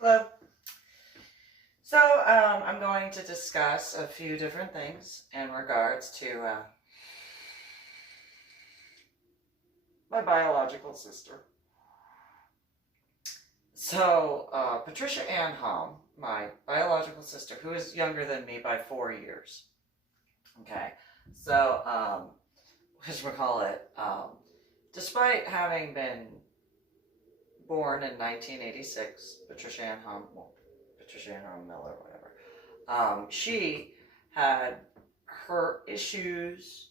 Well, so I'm going to discuss a few different things in regards to my biological sister. So, Patricia Ann Hom, my biological sister, who is younger than me by 4 years. Okay, so, despite having been born in 1986, Patricia Ann Hom Miller, whatever, she had her issues.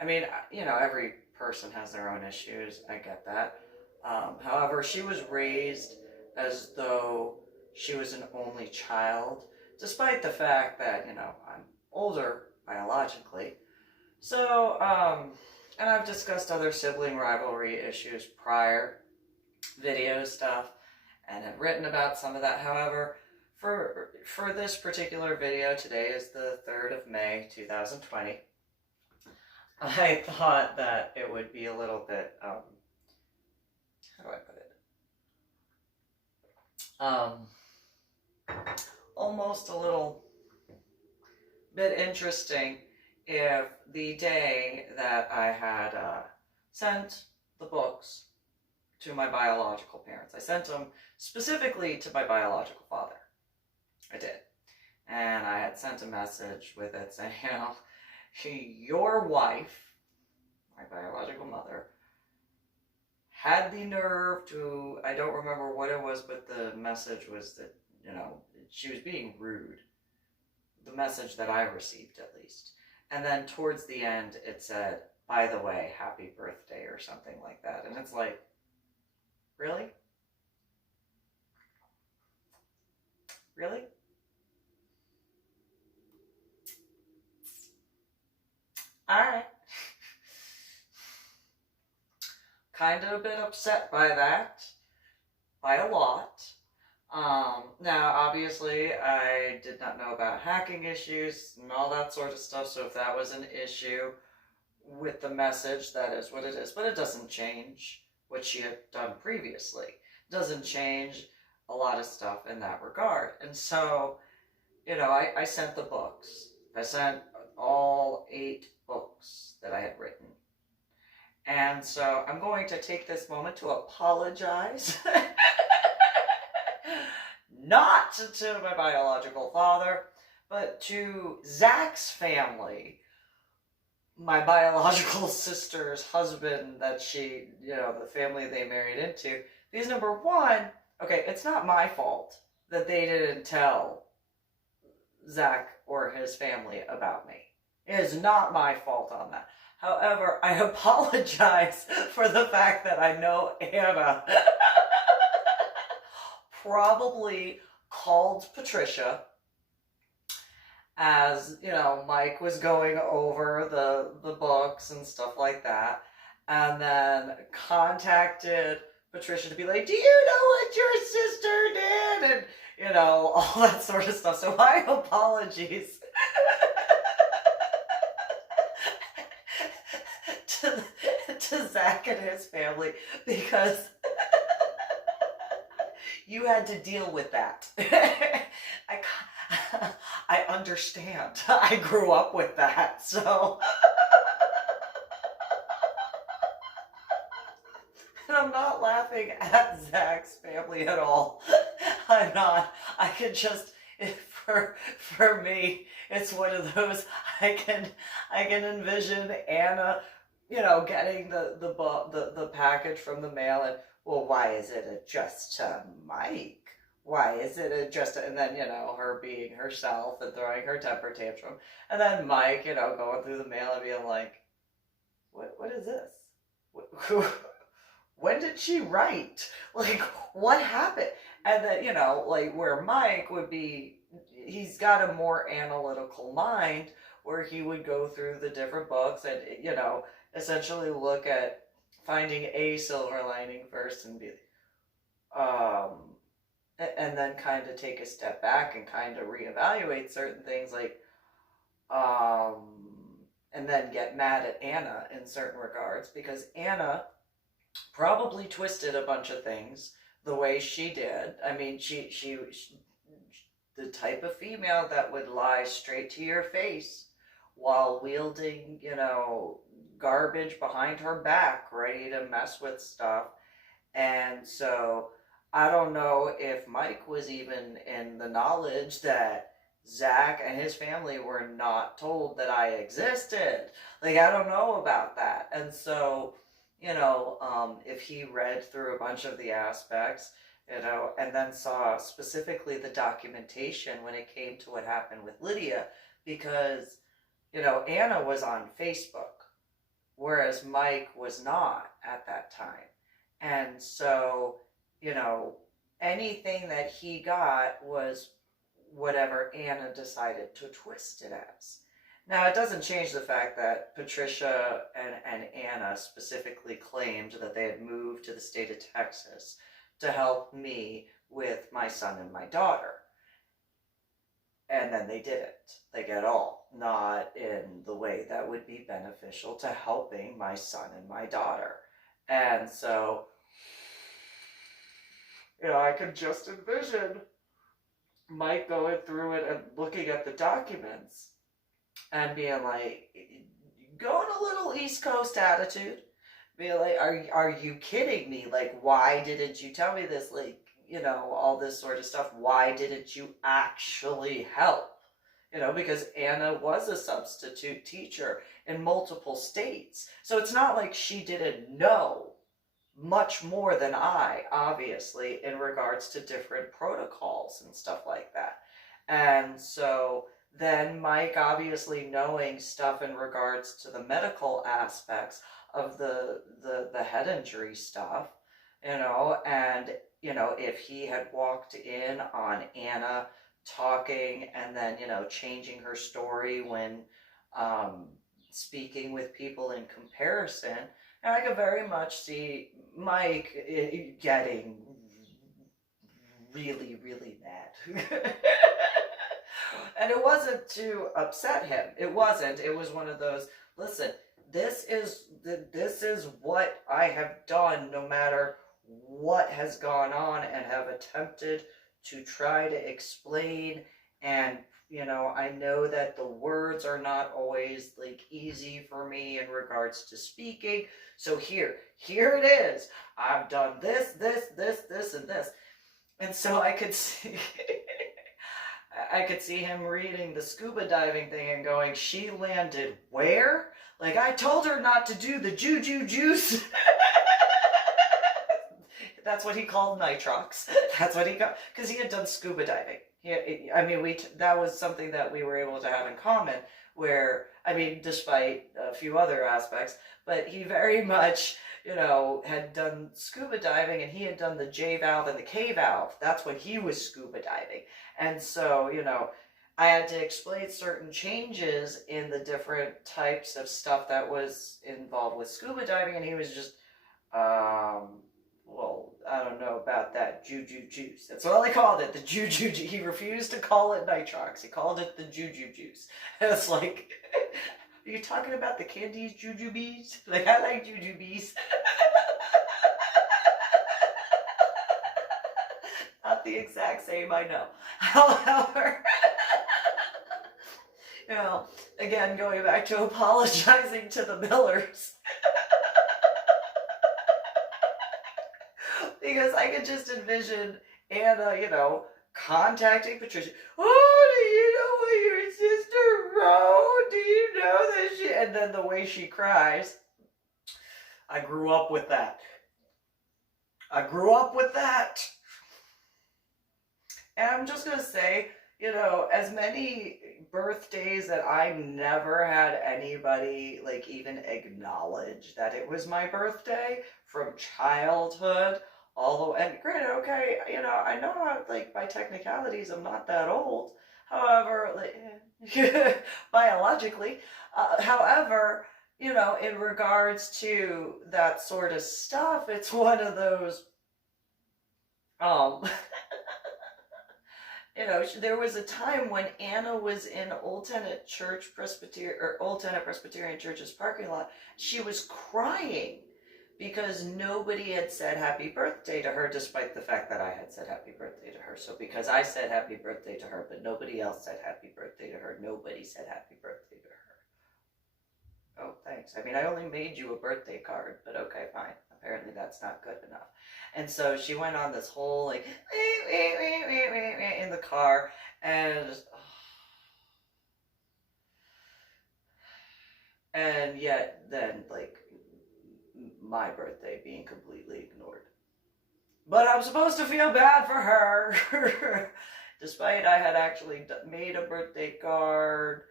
I mean, every person has their own issues. I get that. However, she was raised as though she was an only child, despite the fact that, I'm older biologically. So, and I've discussed other sibling rivalry issues prior, video stuff, and have written about some of that. However, for this particular video, today is the 3rd of May, 2020. I thought that it would be a little bit, how do I put it? Almost a little bit interesting if the day that I had sent the books to my biological parents, I sent them specifically to my biological father. I did. And I had sent a message with it saying, your wife, my biological mother, had the nerve to, I don't remember what it was, but the message was that, she was being rude. The message that I received, at least. And then towards the end, it said, by the way, happy birthday, or something like that. And it's like, really? Really? Alright. Kind of a bit upset by that. By a lot. Now, obviously, I did not know about hacking issues and all that sort of stuff, so if that was an issue with the message, that is what it is. But it doesn't change what she had done previously. It doesn't change a lot of stuff in that regard. And so, I sent the books. I sent all 8 books that I had written. And so I'm going to take this moment to apologize. Not to my biological father, but to Zach's family, my biological sister's husband that she, the family they married into. Because number one, okay, it's not my fault that they didn't tell Zach or his family about me. It is not my fault on that. However, I apologize for the fact that I know Anna probably called Patricia as, Mike was going over the books and stuff like that, and then contacted Patricia to be like, do you know what your sister did? And, all that sort of stuff. So my apologies to Zach and his family, because you had to deal with that. I understand. I grew up with that, so. And I'm not laughing at Zach's family at all. I'm not. I can just, for me, it's one of those, I can envision Anna, getting the package from the mail, and, well, why is it addressed to Mike? Why is it addressed to, and then, her being herself and throwing her temper tantrum. And then Mike, going through the mail and being like, what is this? When did she write? Like, what happened? And then, where Mike would be, he's got a more analytical mind, where he would go through the different books and, essentially look at finding a silver lining first and be, and then kind of take a step back and kind of reevaluate certain things, like, and then get mad at Anna in certain regards, because Anna probably twisted a bunch of things the way she did. I mean, she the type of female that would lie straight to your face while wielding, garbage behind her back, ready to mess with stuff. And so I don't know if Mike was even in the knowledge that Zach and his family were not told that I existed. Like, I don't know about that. And so, if he read through a bunch of the aspects, and then saw specifically the documentation when it came to what happened with Lydia, because, Anna was on Facebook, whereas Mike was not at that time. And so, anything that he got was whatever Anna decided to twist it as. Now, it doesn't change the fact that Patricia and Anna specifically claimed that they had moved to the state of Texas to help me with my son and my daughter. And then they didn't, like, at all. Not in the way that would be beneficial to helping my son and my daughter. And so, I could just envision Mike going through it and looking at the documents and being like, going a little East Coast attitude. Being like, are you kidding me? Like, why didn't you tell me this? Like, all this sort of stuff. Why didn't you actually help? Because Anna was a substitute teacher in multiple states. So it's not like she didn't know much more than I, obviously, in regards to different protocols and stuff like that. And so then Mike, obviously knowing stuff in regards to the medical aspects of the head injury stuff, and, if he had walked in on Anna talking and then, changing her story when speaking with people in comparison, and I could very much see Mike getting really, really mad. And it wasn't to upset him. It wasn't. It was one of those, listen, this is what I have done no matter what has gone on, and have attempted to try to explain. And I know that the words are not always like easy for me in regards to speaking. So here it is. I've done this, and this. And so I could see him reading the scuba diving thing and going, she landed where? Like, I told her not to do the juju juice. That's what he called nitrox. That's what he got, because he had done scuba diving. That was something that we were able to have in common, where, despite a few other aspects, but he very much, had done scuba diving, and he had done the J valve and the K valve. That's when he was scuba diving. And so, I had to explain certain changes in the different types of stuff that was involved with scuba diving, and he was just, well, I don't know about that juju juice. That's all he called it, the juju juice. He refused to call it nitrox. He called it the juju juice. And it's like, are you talking about the Candies juju bees? Like, I like juju bees. Not the exact same, I know. However, again, going back to apologizing to the Millers. Because I could just envision Anna, contacting Patricia. Oh, do you know what your sister wrote? Do you know that she... And then the way she cries. I grew up with that. And I'm just going to say, as many birthdays that I never had anybody, like, even acknowledge that it was my birthday from childhood. Although, and granted, okay, I know how, like, by technicalities, I'm not that old. However, like, biologically, however, in regards to that sort of stuff, it's one of those, there was a time when Anna was in Old Tenet Presbyterian Church's parking lot. She was crying because nobody had said happy birthday to her, despite the fact that I had said happy birthday to her. So because I said happy birthday to her, but nobody else said happy birthday to her, nobody said happy birthday to her. Oh, thanks. I mean, I only made you a birthday card, but okay, fine. Apparently that's not good enough. And so she went on this whole like in the car, and yet then like my birthday being completely ignored. But I'm supposed to feel bad for her. Despite I had actually made a birthday card,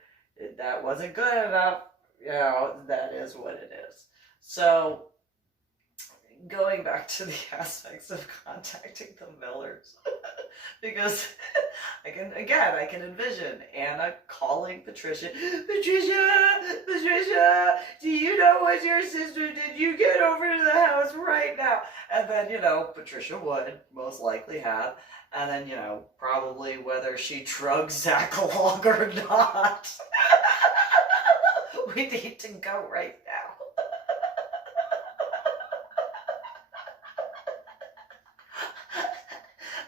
that wasn't good enough. You know, that is what it is. So, going back to the aspects of contacting the Millers, because I can envision Anna calling Patricia, Patricia, do you know what your sister did? You get over to the house right now. And then, you know, Patricia would most likely have, and then, you know, probably whether she drugged Zach along or not, we need to go right now.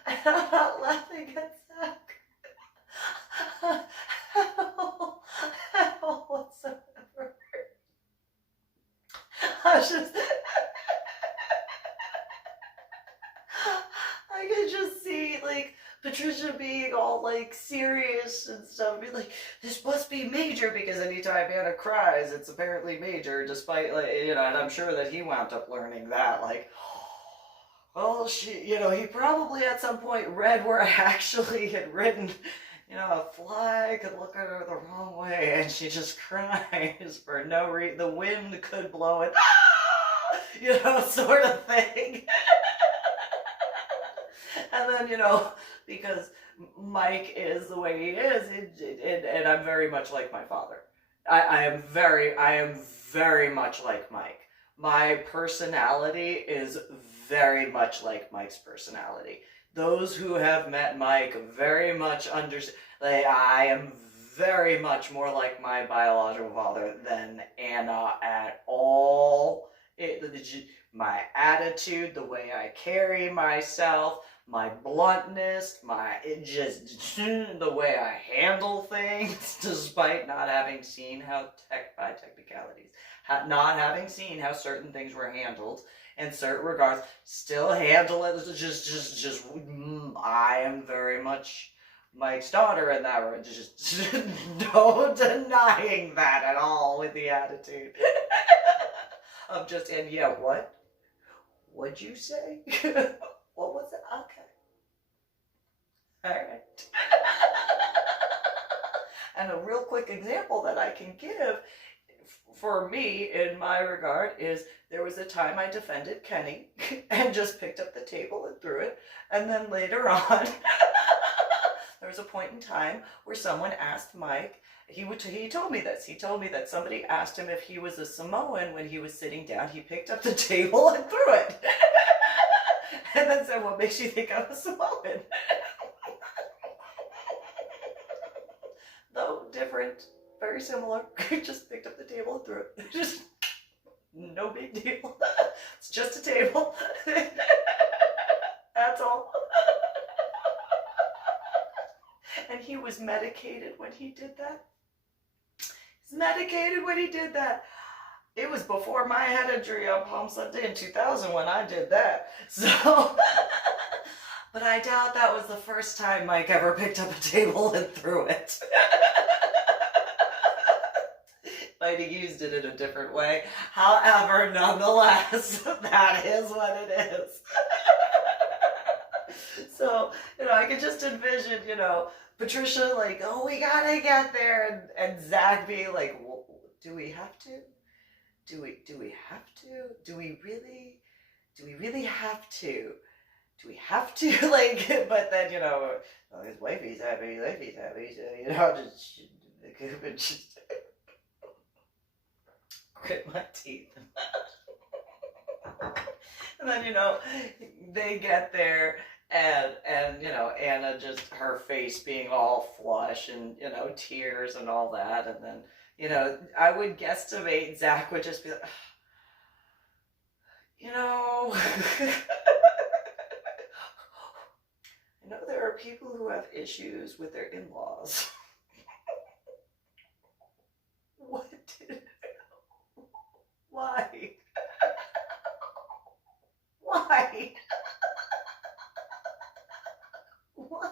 And I'm not laughing at Zach at all whatsoever. I just, I could just see like Patricia being all like serious and stuff, be like, this must be major, because anytime Anna cries, it's apparently major, despite like, you know, and I'm sure that he wound up learning that, like, well, you know, he probably at some point read where I actually had written, you know, a fly could look at her the wrong way, and she just cries for no reason. The wind could blow it, you know, sort of thing. And then, you know, because Mike is the way he is, and I'm very much like my father. I am very much like Mike. My personality is very much like Mike's personality. Those who have met Mike very much understand. Like, I am very much more like my biological father than Anna at all. My attitude, the way I carry myself, my bluntness, the way I handle things, despite not having seen how by technicalities, not having seen how certain things were handled in certain regards, still handle it. I am very much Mike's daughter in that way. Just no denying that at all with the attitude. I'm just, and yeah, what? What'd you say? What was it? Okay. All right. And a real quick example that I can give for me in my regard is there was a time I defended Kenny and just picked up the table and threw it. And then later on, there was a point in time where someone asked Mike, he told me this. He told me that somebody asked him if he was a Samoan when he was sitting down. He picked up the table and threw it. And then said, what makes you think I'm a Samoan? Though different, very similar. Just picked up the table and threw it. Just no big deal. It's just a table. That's all. And he was medicated when he did that. He's medicated when he did that. It was before my headedry on Palm Sunday in 2000 when I did that. So, but I doubt that was the first time Mike ever picked up a table and threw it. Might have used it in a different way. However, nonetheless, that is what it is. So, you know, I could just envision, you know, Patricia like, oh, we gotta get there, and Zach being like, well, do we have to? Do we have to? Do we really have to? Do we have to? Like, but then, you know, well, his wifey's happy, so, you know, just grit my teeth. And then, you know, they get there, and you know, Anna just, her face being all flush and, you know, tears and all that, and then, you know, I would guesstimate Zach would just be like, You know, I know there are people who have issues with their in-laws. What did... Why? Why? Why?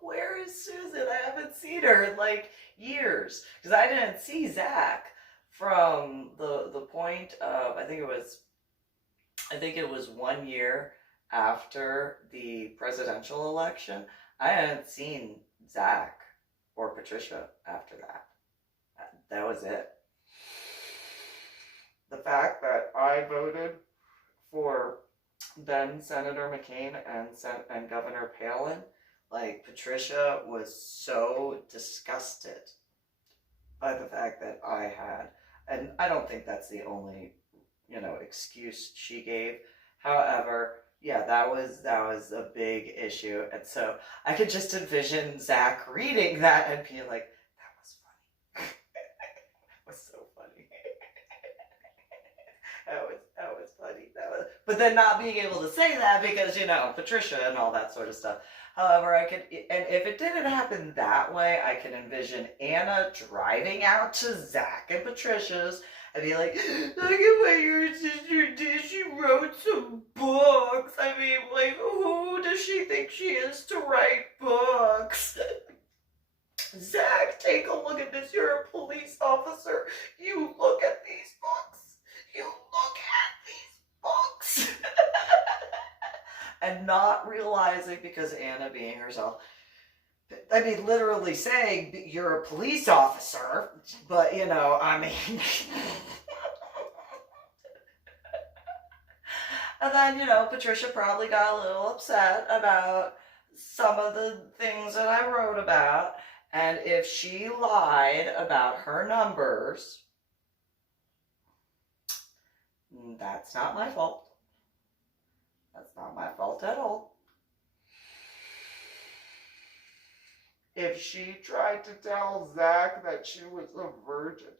Where is Susan? I haven't seen her in like years. Because I didn't see Zach from the point of, I think it was 1 year after the presidential election. I hadn't seen Zach or Patricia after that. That was it. The fact that I voted for then Senator McCain and Governor Palin, like Patricia was so disgusted by the fact that I had, and I don't think that's the only, excuse she gave. However, yeah, that was a big issue, and so I could just envision Zach reading that and be like, "That was funny." That was so funny. That was funny. But then not being able to say that because Patricia and all that sort of stuff. However, and if it didn't happen that way, I can envision Anna driving out to Zach and Patricia's and be like, "Look at what your sister did. She wrote some books. I mean, like, who does she think she is to write books?" "Zach, take a look at this. You're a police officer. You look at these books. You look at these books." And not realizing, because Anna being herself, I mean, literally saying, "You're a police officer," but, I mean. And then, Patricia probably got a little upset about some of the things that I wrote about. And if she lied about her numbers, that's not my fault. That's not my fault at all. If she tried to tell Zach that she was a virgin,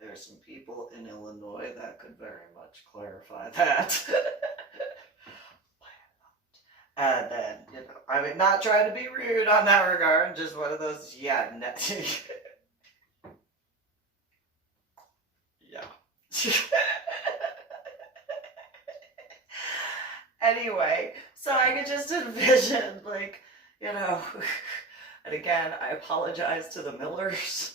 there's some people in Illinois that could very much clarify that. And then, I mean, not trying to be rude on that regard, just one of those, yeah. Anyway, so I could just envision, like, and again, I apologize to the Millers.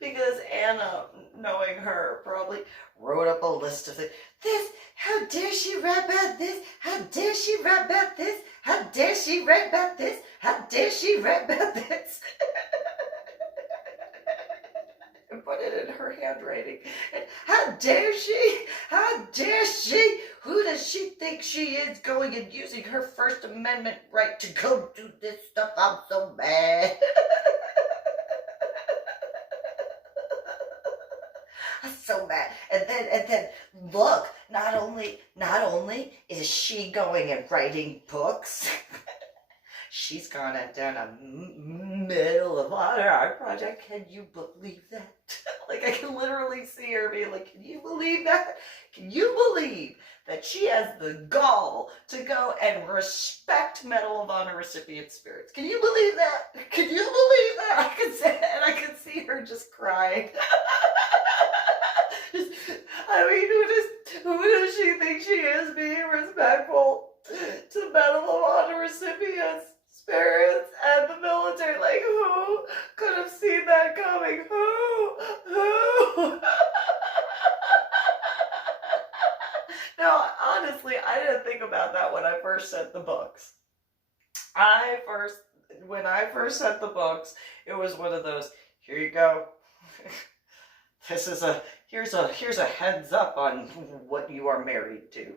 Because Anna, knowing her, probably wrote up a list of things. "This, how dare she write about this? How dare she write about this? How dare she write about this? How dare she write about this?" And put it in her handwriting. And, "How dare she? How dare she? Who does she think she is, going and using her First Amendment right to go do this stuff? I'm so mad." I'm so mad. And then look, not only is she going and writing books, she's gone and done a Medal of Honor art project. Can you believe that? Like, I can literally see her being like, "Can you believe that? Can you believe that she has the gall to go and respect Medal of Honor recipient spirits? Can you believe that? Can you believe that?" I could say it, and I could see her just crying. I mean, who does she think she is, being respectful to Medal of Honor recipients, spirits, and the military? Like, who could have seen that coming? Who? Now, honestly, I didn't think about that when I first sent the books. When I first sent the books, it was one of those, "Here you go. This is here's a heads up on what you are married to.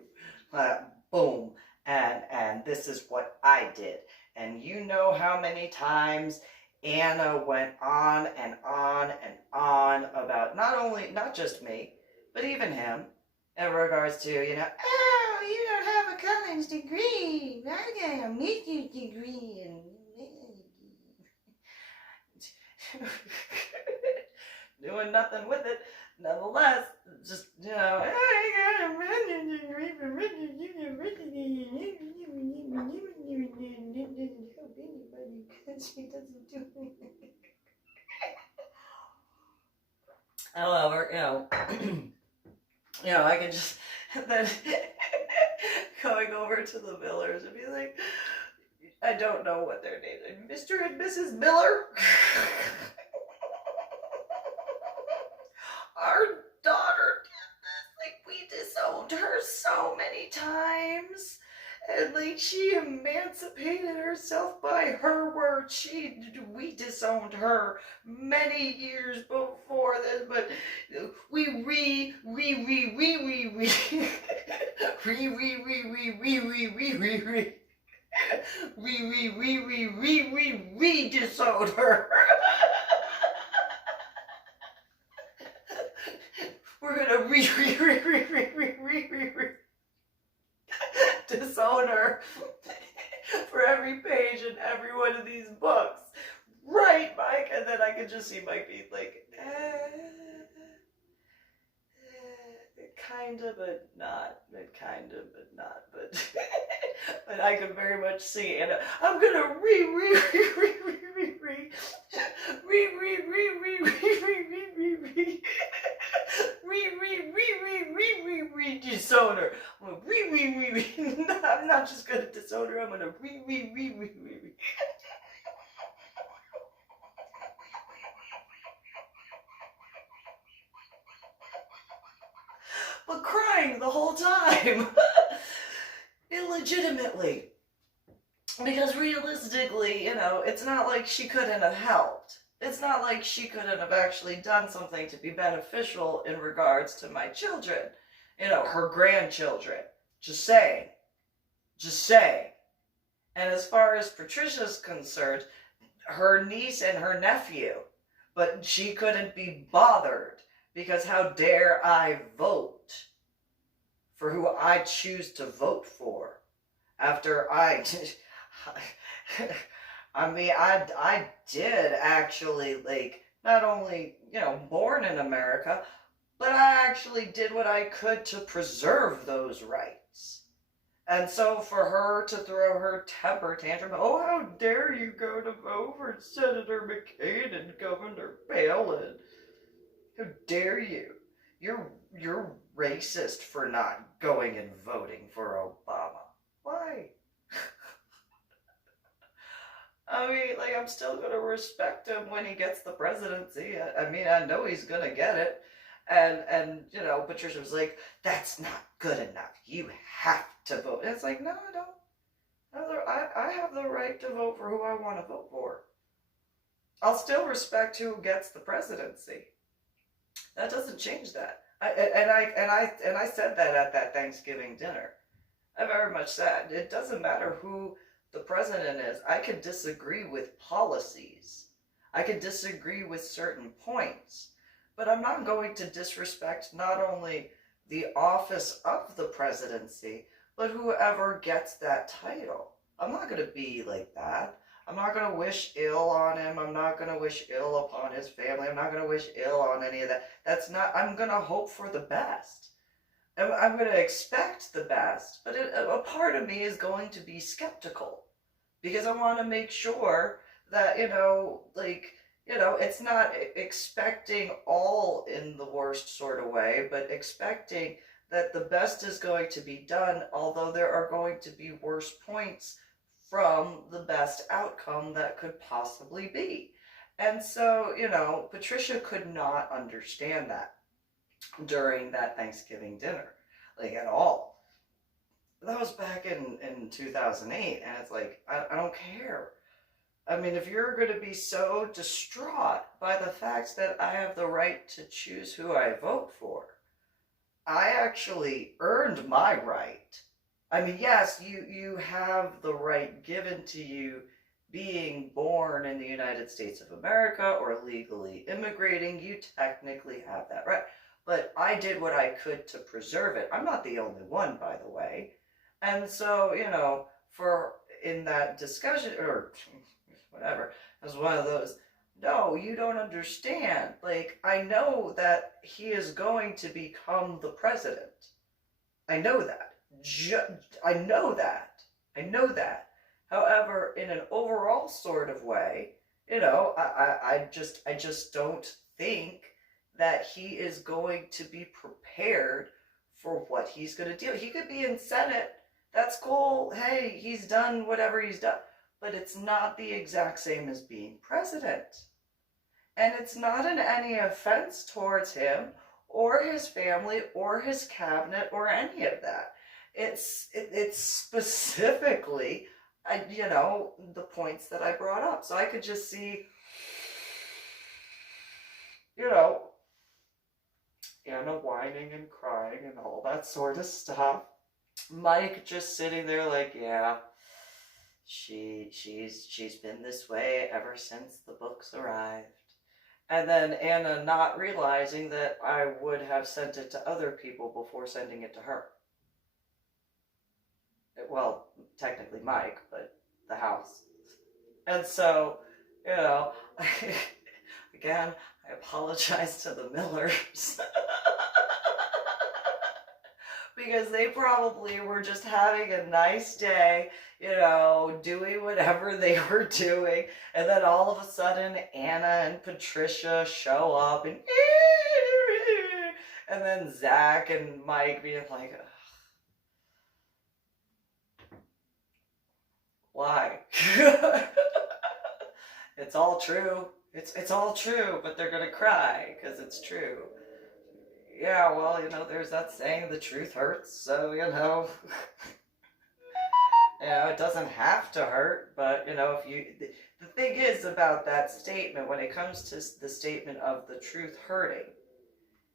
Boom. And this is what I did. And you know how many times Anna went on and on and on about not just me, but even him, in regards to, oh, you don't have a college degree, I got a master's degree, and doing nothing with it. Nonetheless, just, I got a master's degree from University. She doesn't do anything. However, I can just then going over to the Millers and be like, I don't know what their names are. Mr. and Mrs. Miller. Our daughter did this. Like, we disowned her so many times. And like, she emancipated herself by her words. We disowned her many years before this, but we disowned her. We're gonna disown her for every page in every one of these books. Right, Mike? And then I could just see Mike being like, kind of, but not, but kind of, but not, but but I could very much see, and I'm gonna disown her. I'm not just gonna disown her, I'm gonna but crying the whole time. Illegitimately. Because realistically, it's not like she couldn't have helped. It's not like she couldn't have actually done something to be beneficial in regards to my children. Her grandchildren. Just saying. Just saying. And as far as Patricia's concerned, her niece and her nephew. But she couldn't be bothered. Because how dare I vote for who I choose to vote for after I did actually, like, not only, born in America, but I actually did what I could to preserve those rights. And so for her to throw her temper tantrum, oh, how dare you go to vote for Senator McCain and Governor Belle? How dare you? You're racist for not going and voting for Obama. Why? I mean, like, I'm still going to respect him when he gets the presidency. I know he's going to get it. And Patricia was like, that's not good enough. You have to vote. And it's like, no, I don't. I have the right to vote for who I want to vote for. I'll still respect who gets the presidency. That doesn't change that. I said that at that Thanksgiving dinner. I very much said it doesn't matter who the president is. I could disagree with policies. I could disagree with certain points. But I'm not going to disrespect not only the office of the presidency, but whoever gets that title. I'm not going to be like that. I'm not going to wish ill on him. I'm not going to wish ill upon his family. I'm not going to wish ill on any of that. I'm going to hope for the best. I'm going to expect the best, but a part of me is going to be skeptical because I want to make sure that, it's not expecting all in the worst sort of way, but expecting that the best is going to be done, although there are going to be worse points from the best outcome that could possibly be. And so, Patricia could not understand that during that Thanksgiving dinner, like, at all. That was back in 2008, and it's like, I don't care. I mean, if you're going to be so distraught by the fact that I have the right to choose who I vote for, I actually earned my right. I mean, yes, you have the right given to you being born in the United States of America or legally immigrating, you technically have that right. But I did what I could to preserve it. I'm not the only one, by the way. And so, for in that discussion or whatever, as one of those, no, you don't understand. Like, I know that he is going to become the president. I know that. I know that. I know that. However, in an overall sort of way, I just don't think that he is going to be prepared for what he's going to do. He could be in Senate. That's cool. Hey, he's done whatever he's done. But it's not the exact same as being president. And it's not in any offense towards him or his family or his cabinet or any of that. It's specifically, the points that I brought up. So I could just see, Anna whining and crying and all that sort of stuff. Mike just sitting there like, yeah, she's been this way ever since the books arrived. And then Anna not realizing that I would have sent it to other people before sending it to her. Well, technically Mike, but the house. And so, again, I apologize to the Millers. Because they probably were just having a nice day, doing whatever they were doing. And then all of a sudden, Anna and Patricia show up and then Zach and Mike being like, ugh. Why? It's all true. It's all true, but they're gonna cry because it's true. Yeah, well, there's that saying, the truth hurts, so, it doesn't have to hurt, but, the thing is about that statement, when it comes to the statement of the truth hurting,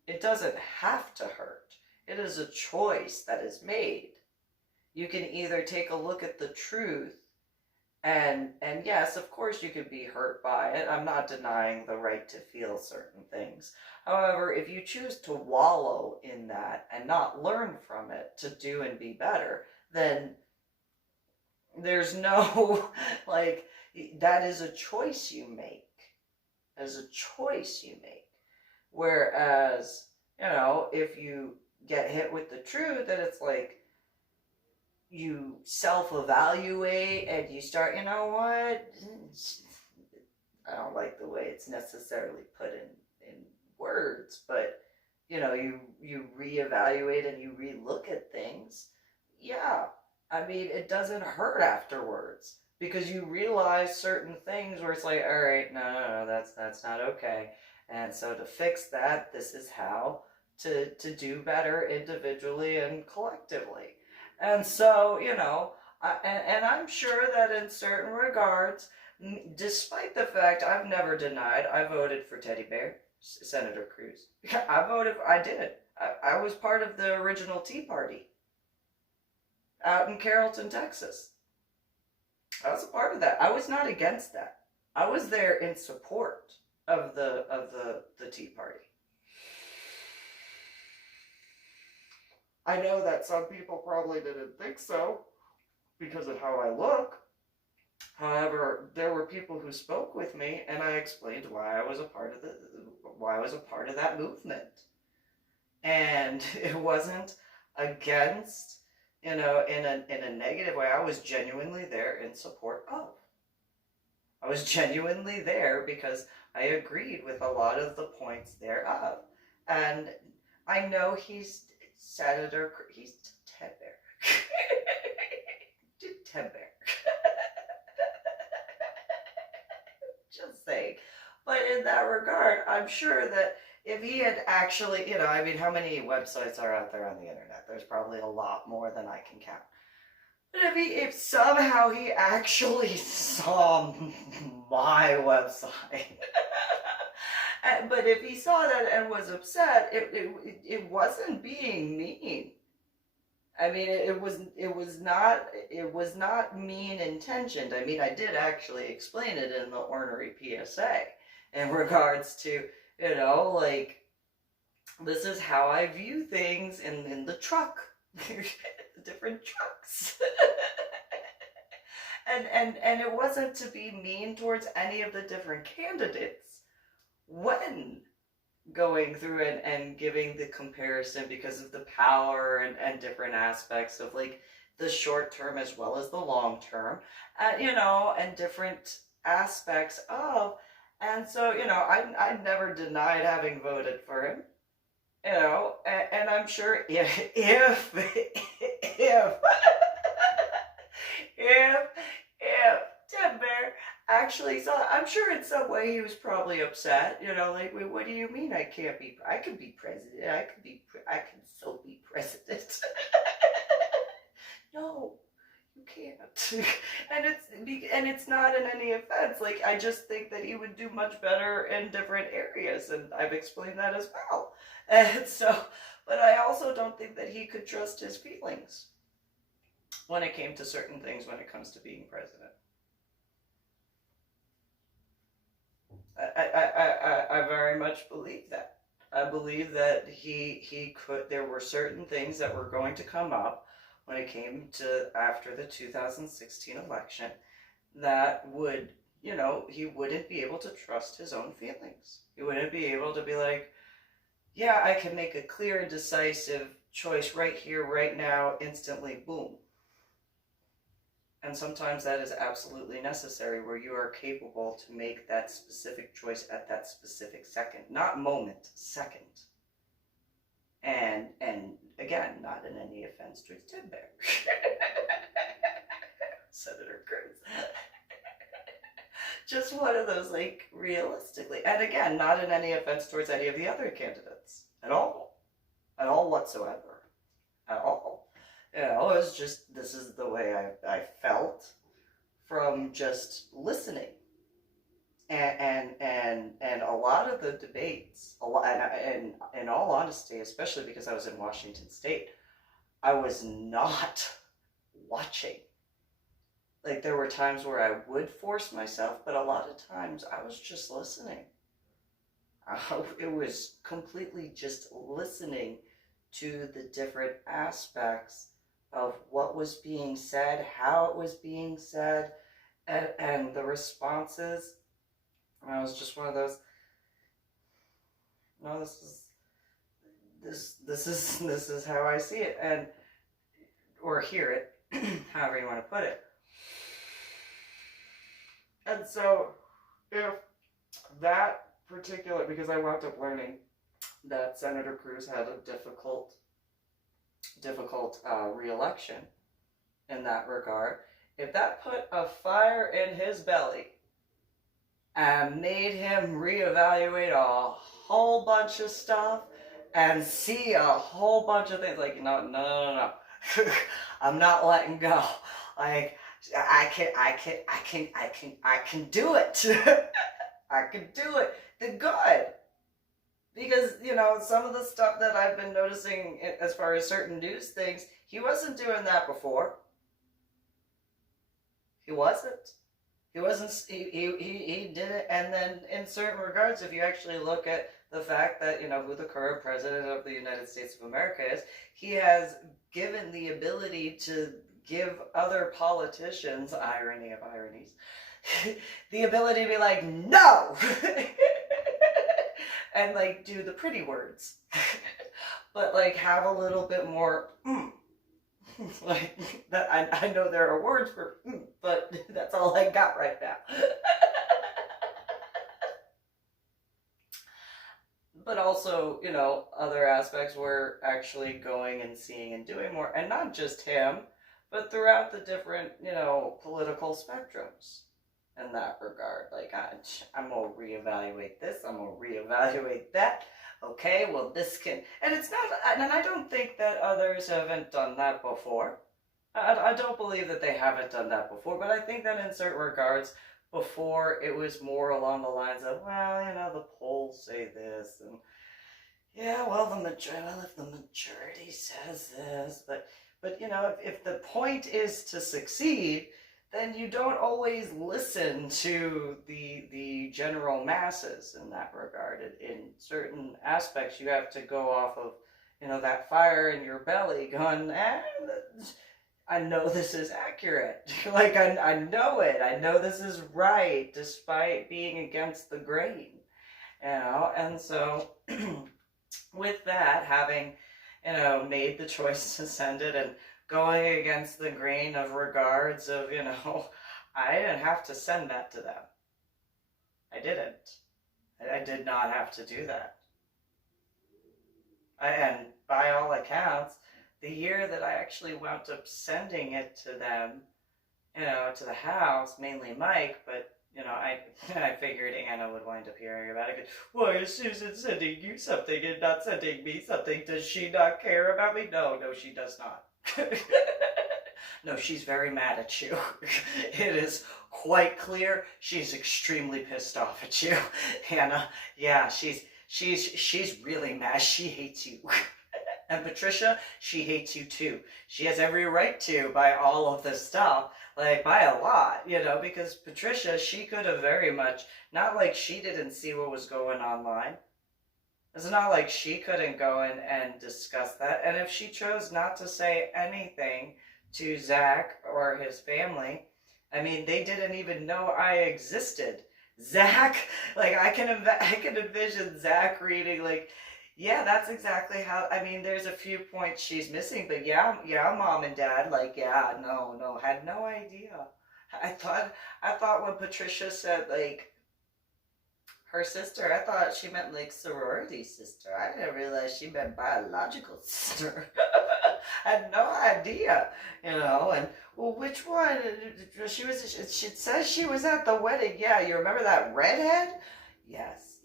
it doesn't have to hurt. It is a choice that is made. You can either take a look at the truth and yes, of course you could be hurt by it. I'm not denying the right to feel certain things. However, if you choose to wallow in that and not learn from it to do and be better, then there's no, that is a choice you make. As a choice you make. Whereas, if you get hit with the truth, then it's like, you self-evaluate and you start, I don't like the way it's necessarily put in words, but, you reevaluate and you relook at things. Yeah, I mean, it doesn't hurt afterwards because you realize certain things where it's like, all right, no, that's not okay. And so to fix that, this is how to do better individually and collectively. And so, and I'm sure that in certain regards, despite the fact I've never denied, I voted for Teddy Bear, Senator Cruz. I did. I was part of the original Tea Party out in Carrollton, Texas. I was a part of that. I was not against that. I was there in support of the Tea Party. I know that some people probably didn't think so because of how I look. However, there were people who spoke with me, and I explained why I was a part of that movement. And it wasn't against, in a negative way. I was genuinely there in support of. I was genuinely there because I agreed with a lot of the points thereof. And I know he's Ted Bear. Ted Bear. Just saying. But in that regard, I'm sure that if he had actually, how many websites are out there on the internet? There's probably a lot more than I can count. But if somehow he actually saw my website, but if he saw that and was upset, it wasn't being mean. I mean, it was not mean intentioned. I mean, I did actually explain it in the ornery PSA in regards to, like, this is how I view things in the truck, the different trucks. And it wasn't to be mean towards any of the different candidates when going through and giving the comparison because of the power and different aspects of like the short term as well as the long term, and different aspects of. And so, I never denied having voted for him, and I'm sure if if Tim Bear actually saw, I'm sure in some way he was probably upset, like, wait, what do you mean I can't be, I could be president, I can so be president. No, you can't. and it's not in any offense, like, I just think that he would do much better in different areas, and I've explained that as well. And so, but I also don't think that he could trust his feelings when it came to certain things when it comes to being president. I very much believe that. I believe that he could, there were certain things that were going to come up when it came to after the 2016 election that would, he wouldn't be able to trust his own feelings. He wouldn't be able to be like, yeah, I can make a clear, decisive choice right here, right now, instantly, boom. And sometimes that is absolutely necessary, where you are capable to make that specific choice at that specific second, not moment, second. And again, not in any offense to Tim Bear. Senator Cruz. Just one of those, like, realistically. And again, not in any offense towards any of the other candidates. At all. At all whatsoever. At all. It's just, this is the way I felt from just listening. And a lot of the debates, and in all honesty, especially because I was in Washington State, I was not watching. Like, there were times where I would force myself, but a lot of times I was just listening. It was completely just listening to the different aspects of what was being said, how it was being said, and the responses. And I was just one of those, no, this is how I see it, and or hear it, however you want to put it. And so, if that particular, because I wound up learning that Senator Cruz had a difficult re-election in that regard, if that put a fire in his belly and made him reevaluate a whole bunch of stuff and see a whole bunch of things, like, no. I'm not letting go. Like, I can do it. I can do it. Then good. Because, some of the stuff that I've been noticing as far as certain news things, he wasn't doing that before. He wasn't. He did it. And then in certain regards, if you actually look at the fact that, who the current president of the United States of America is, he has given the ability to give other politicians, irony of ironies, the ability to be like, no! And, like, do the pretty words. But, like, have a little bit more, like, that. I know there are words for, but that's all I got right now. But also, other aspects were actually going and seeing and doing more. And not just him, but throughout the different, political spectrums in that regard. Like, I'm going to reevaluate this, I'm going to reevaluate that. Okay, well, this can, and it's not, and I don't think that others haven't done that before. I don't believe that they haven't done that before, but I think that in certain regards, before it was more along the lines of, well, the polls say this, and yeah, well, if the majority says this, but But, you know, if the point is to succeed, then you don't always listen to the general masses in that regard. In certain aspects, you have to go off of, you know, that fire in your belly going, I know this is accurate. Like, I know it. I know this is right, despite being against the grain, you know? And so, with that, having, you know, made the choice to send it and going against the grain of regards of, you know, I didn't have to send that to them. I didn't. I did not have to do that. And by all accounts, the year that I actually wound up sending it to them, you know, to the house, mainly Mike, but, you know, I figured Anna would wind up hearing about it. Why is Susan sending you something and not sending me something? Does she not care about me? No, she does not. No, she's very mad at you. It is quite clear she's extremely pissed off at you, Hannah. Yeah, she's really mad. She hates you. And Patricia, she hates you too. She has every right to, by all of this stuff, like by a lot, you know, because Patricia, she could have very much, not like she didn't see what was going online. It's not like she couldn't go in and discuss that. And if she chose not to say anything to Zach or his family, I mean, they didn't even know I existed. Zach, like, I can envision Zach reading, like, yeah, that's exactly how, I mean, there's a few points she's missing, but yeah, Mom and Dad, like, yeah, no, had no idea. I thought when Patricia said, like, her sister, I thought she meant like sorority sister. I didn't realize she meant biological sister. I had no idea, you know. And well, which one? She says she was at the wedding. Yeah, you remember that redhead? Yes.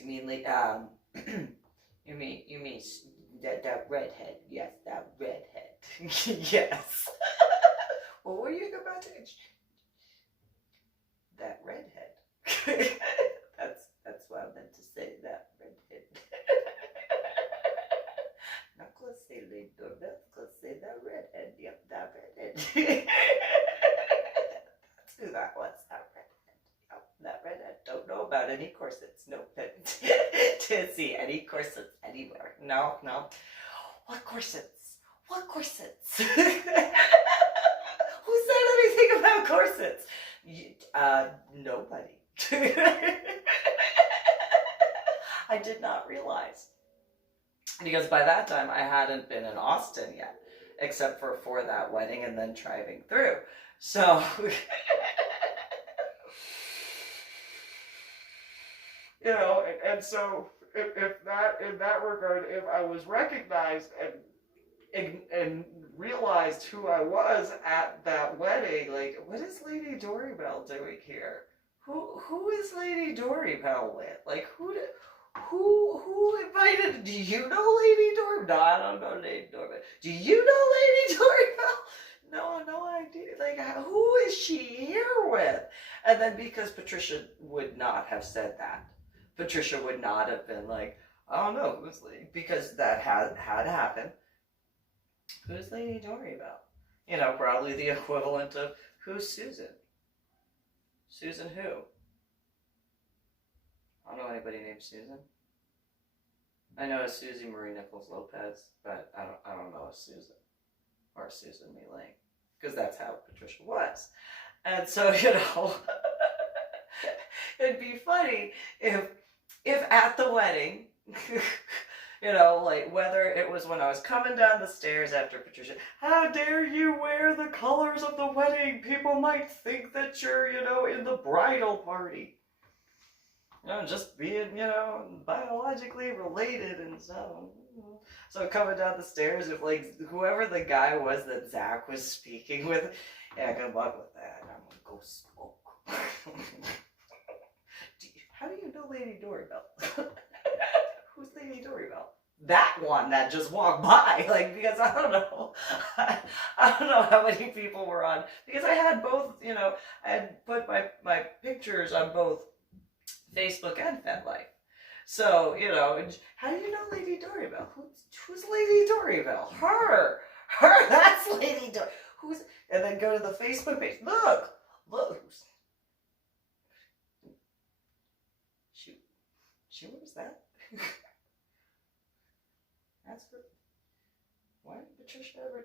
You mean like you mean that redhead? Yes, that redhead. Yes. Well, what are you about to? That redhead. That's what I meant to say, that redhead. Not gonna say Lady Doorbell, gonna say that redhead. Yep, that redhead. That's who that was, that redhead. Yep, that redhead. Don't know about any corsets. No, didn't see any corsets anywhere. No. What corsets? Who said anything about corsets? Nobody. I did not realize. Because by that time, I hadn't been in Austin yet, except for that wedding and then driving through. So, you know, and so if that, in that regard, if I was recognized and realized who I was at that wedding, like, what is Lady Dori Belle doing here? Who is Lady Dori Belle with? Like, who invited? Do you know Lady Dori? No, I don't know Lady Dori Belle. Do you know Lady Dori Belle? No idea. Like, who is she here with? And then because Patricia would not have said that, Patricia would not have been like, I don't know who's Lady, because that had happened. Who's Lady Dori Belle? You know, probably the equivalent of who's Susan. Susan who? I don't know anybody named Susan. I know a Susie Marie Nichols Lopez, but I don't know a Susan or Susan MeeLing, because that's how Patricia was. And so, you know, it'd be funny if at the wedding, you know, like whether it was when I was coming down the stairs after Patricia, how dare you wear the colors of the wedding? People might think that you're, you know, in the bridal party. You know, just being, you know, biologically related and so. So coming down the stairs, if like whoever the guy was that Zach was speaking with, yeah, good luck with that. I'm gonna go smoke. How do you know Lady Dori Belle? Who's Lady Dori Belle? That one that just walked by, like, because I don't know how many people were on, because I had both, you know, I had put my pictures on both Facebook and FedLife. So, you know, how do you know Lady Dori Belle? Who's Lady Dori Belle? Her. Her, that's Lady Dori. Who's, and then go to the Facebook page. Look, who's, she was that? That's her. Why did Patricia ever,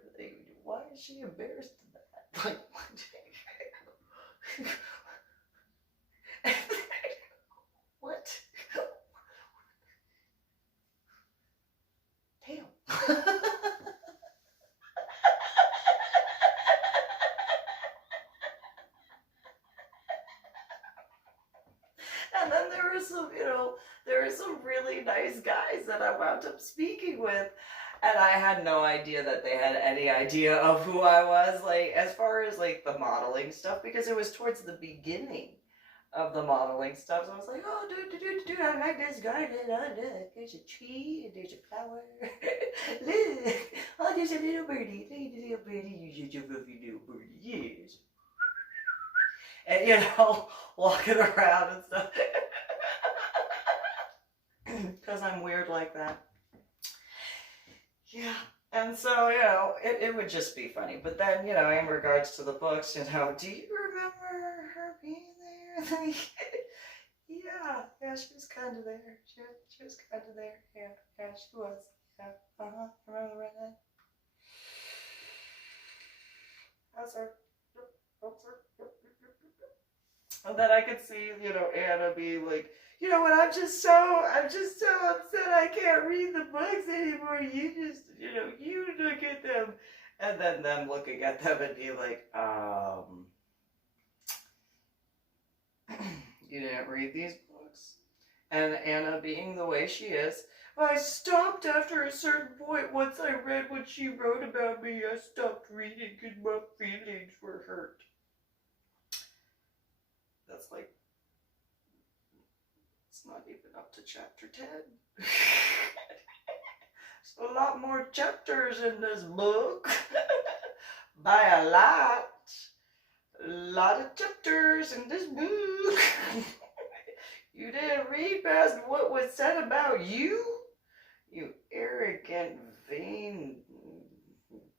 why is she embarrassed of that? Like, what? What? Damn. And then there were some, there were some really nice guys that I wound up speaking with. And I had no idea that they had any idea of who I was, like, as far as, like, the modeling stuff, because it was towards the beginning of the modeling stuff. So I was like, oh, dude, I like this garden. Oh, look, there's a tree, and there's a flower. Look, oh, there's a little birdie. Look at the little birdie. You're such a fluffy little birdie. Yes. And, walking around and stuff. Because I'm weird like that. Yeah, and so, it would just be funny. But then, in regards to the books, do you remember her being there? Like, yeah, she was kind of there. She was kind of there. Yeah, she was. Yeah, remember the redhead? That's her. That's her. And then I could see, Anna be like, you know what, I'm just so upset I can't read the books anymore. You just, you look at them. And then them looking at them and be like, you didn't read these books? And Anna being the way she is, I stopped after a certain point. Once I read what she wrote about me, I stopped reading because my feelings were hurt. That's like, it's not even up to chapter 10. There's a lot more chapters in this book. By a lot. A lot of chapters in this book. You didn't read past what was said about you? You arrogant, vain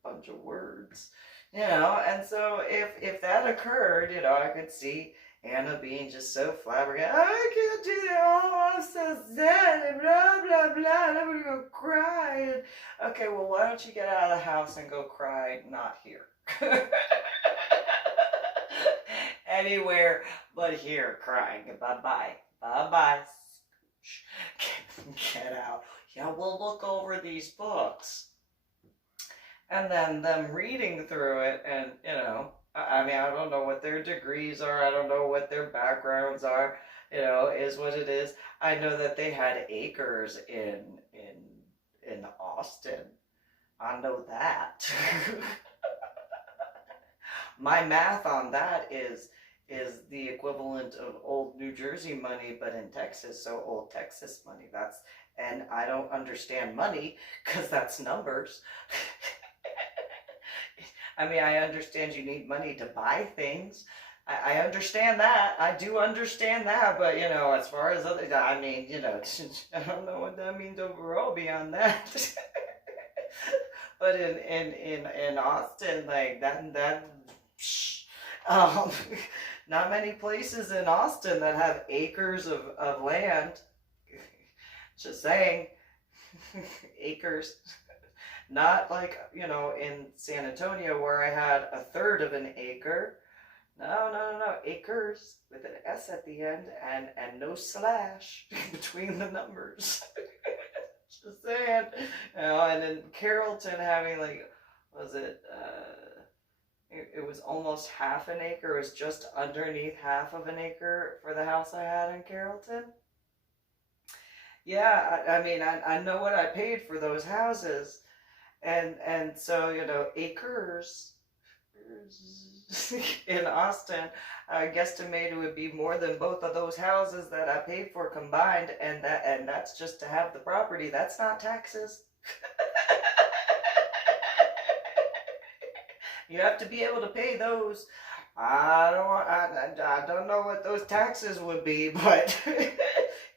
bunch of words. And so if that occurred, I could see Anna being just so flabbergasted. I can't do that. Oh, I'm so sad and blah, blah, blah. And I'm going to go cry. And, okay, well, why don't you get out of the house and go cry? Not here. Anywhere but here crying. Bye-bye. Bye-bye. Get out. Yeah, we'll look over these books. And then them reading through it and, I mean, I don't know what their degrees are. I don't know what their backgrounds are. Is what it is. I know that they had acres in Austin. I know that. My math on that is the equivalent of old New Jersey money, but in Texas. So old Texas money. And I don't understand money because that's numbers. I mean, I understand you need money to buy things. I understand that. I do understand that. But, as far as other, I mean, I don't know what that means overall beyond that. But in Austin, like that, not many places in Austin that have acres of land. Just saying, acres. Not like, in San Antonio where I had a third of an acre. No. Acres with an S at the end and no slash between the numbers. Just saying. And then Carrollton having was it, it was almost half an acre. It was just underneath half of an acre for the house I had in Carrollton. Yeah, I mean, I know what I paid for those houses. And so, acres in Austin, I guesstimate it would be more than both of those houses that I paid for combined, and that's just to have the property. That's not taxes. You have to be able to pay those. I don't know what those taxes would be, but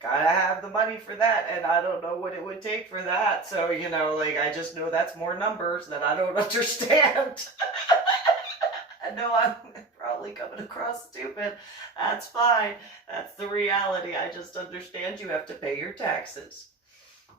gotta have the money for that, and I don't know what it would take for that. So, you know, like, I just know that's more numbers that I don't understand. I know I'm probably coming across stupid. That's fine. That's the reality. I just understand you have to pay your taxes.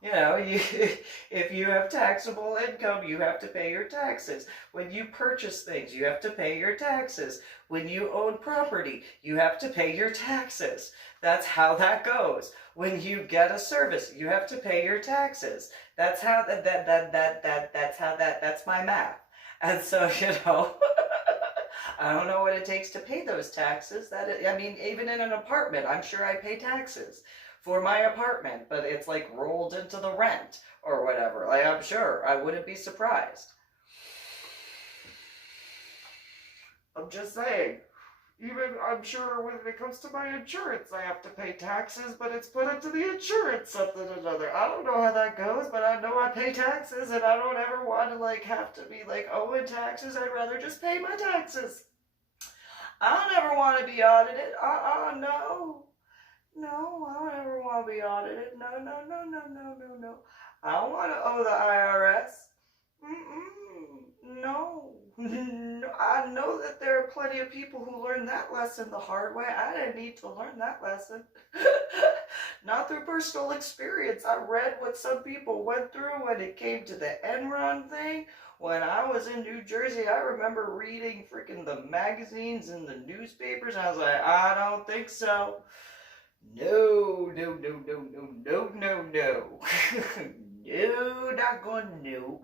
You know, if you have taxable income, you have to pay your taxes. When you purchase things, you have to pay your taxes. When you own property, you have to pay your taxes. That's how that goes. When you get a service, you have to pay your taxes. That's how that's my math. And so, you know, I don't know what it takes to pay those taxes. I mean, even in an apartment, I'm sure I pay taxes for my apartment, but it's like rolled into the rent or whatever. Like, I'm sure. I wouldn't be surprised. I'm just saying. Even, I'm sure when it comes to my insurance, I have to pay taxes, but it's put into the insurance something or another. I don't know how that goes, but I know I pay taxes, and I don't ever want to, like, have to be, like, owing taxes. I'd rather just pay my taxes. I don't ever want to be audited. No. No, I don't ever want to be audited. No. I don't want to owe the IRS. No. I know that there are plenty of people who learn that lesson the hard way. I didn't need to learn that lesson. Not through personal experience. I read what some people went through when it came to the Enron thing. When I was in New Jersey, I remember reading freaking the magazines and the newspapers, and I was like, I don't think so. No. No, not going to.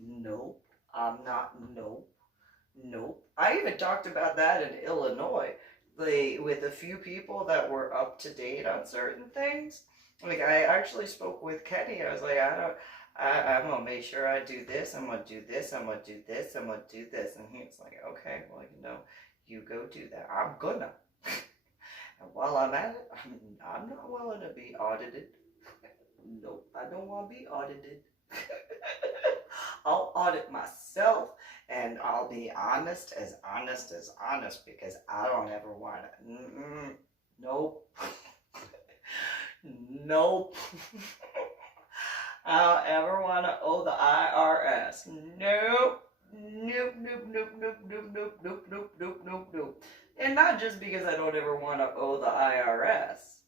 Nope. I'm not. Nope. I even talked about that in Illinois, with a few people that were up to date on certain things. Like, I actually spoke with Kenny. I was like, I'm gonna make sure I do this. I'm gonna do this. I'm gonna do this. I'm gonna do this. And he's like, okay, well, you know, you go do that. I'm gonna. And while I'm at it, I'm not willing to be audited. Nope, I don't want to be audited. I'll audit myself, and I'll be honest as honest, because I don't ever want to. Nope. Nope. I don't ever want to owe the IRS. Nope. Nope. And not just because I don't ever want to owe the IRS,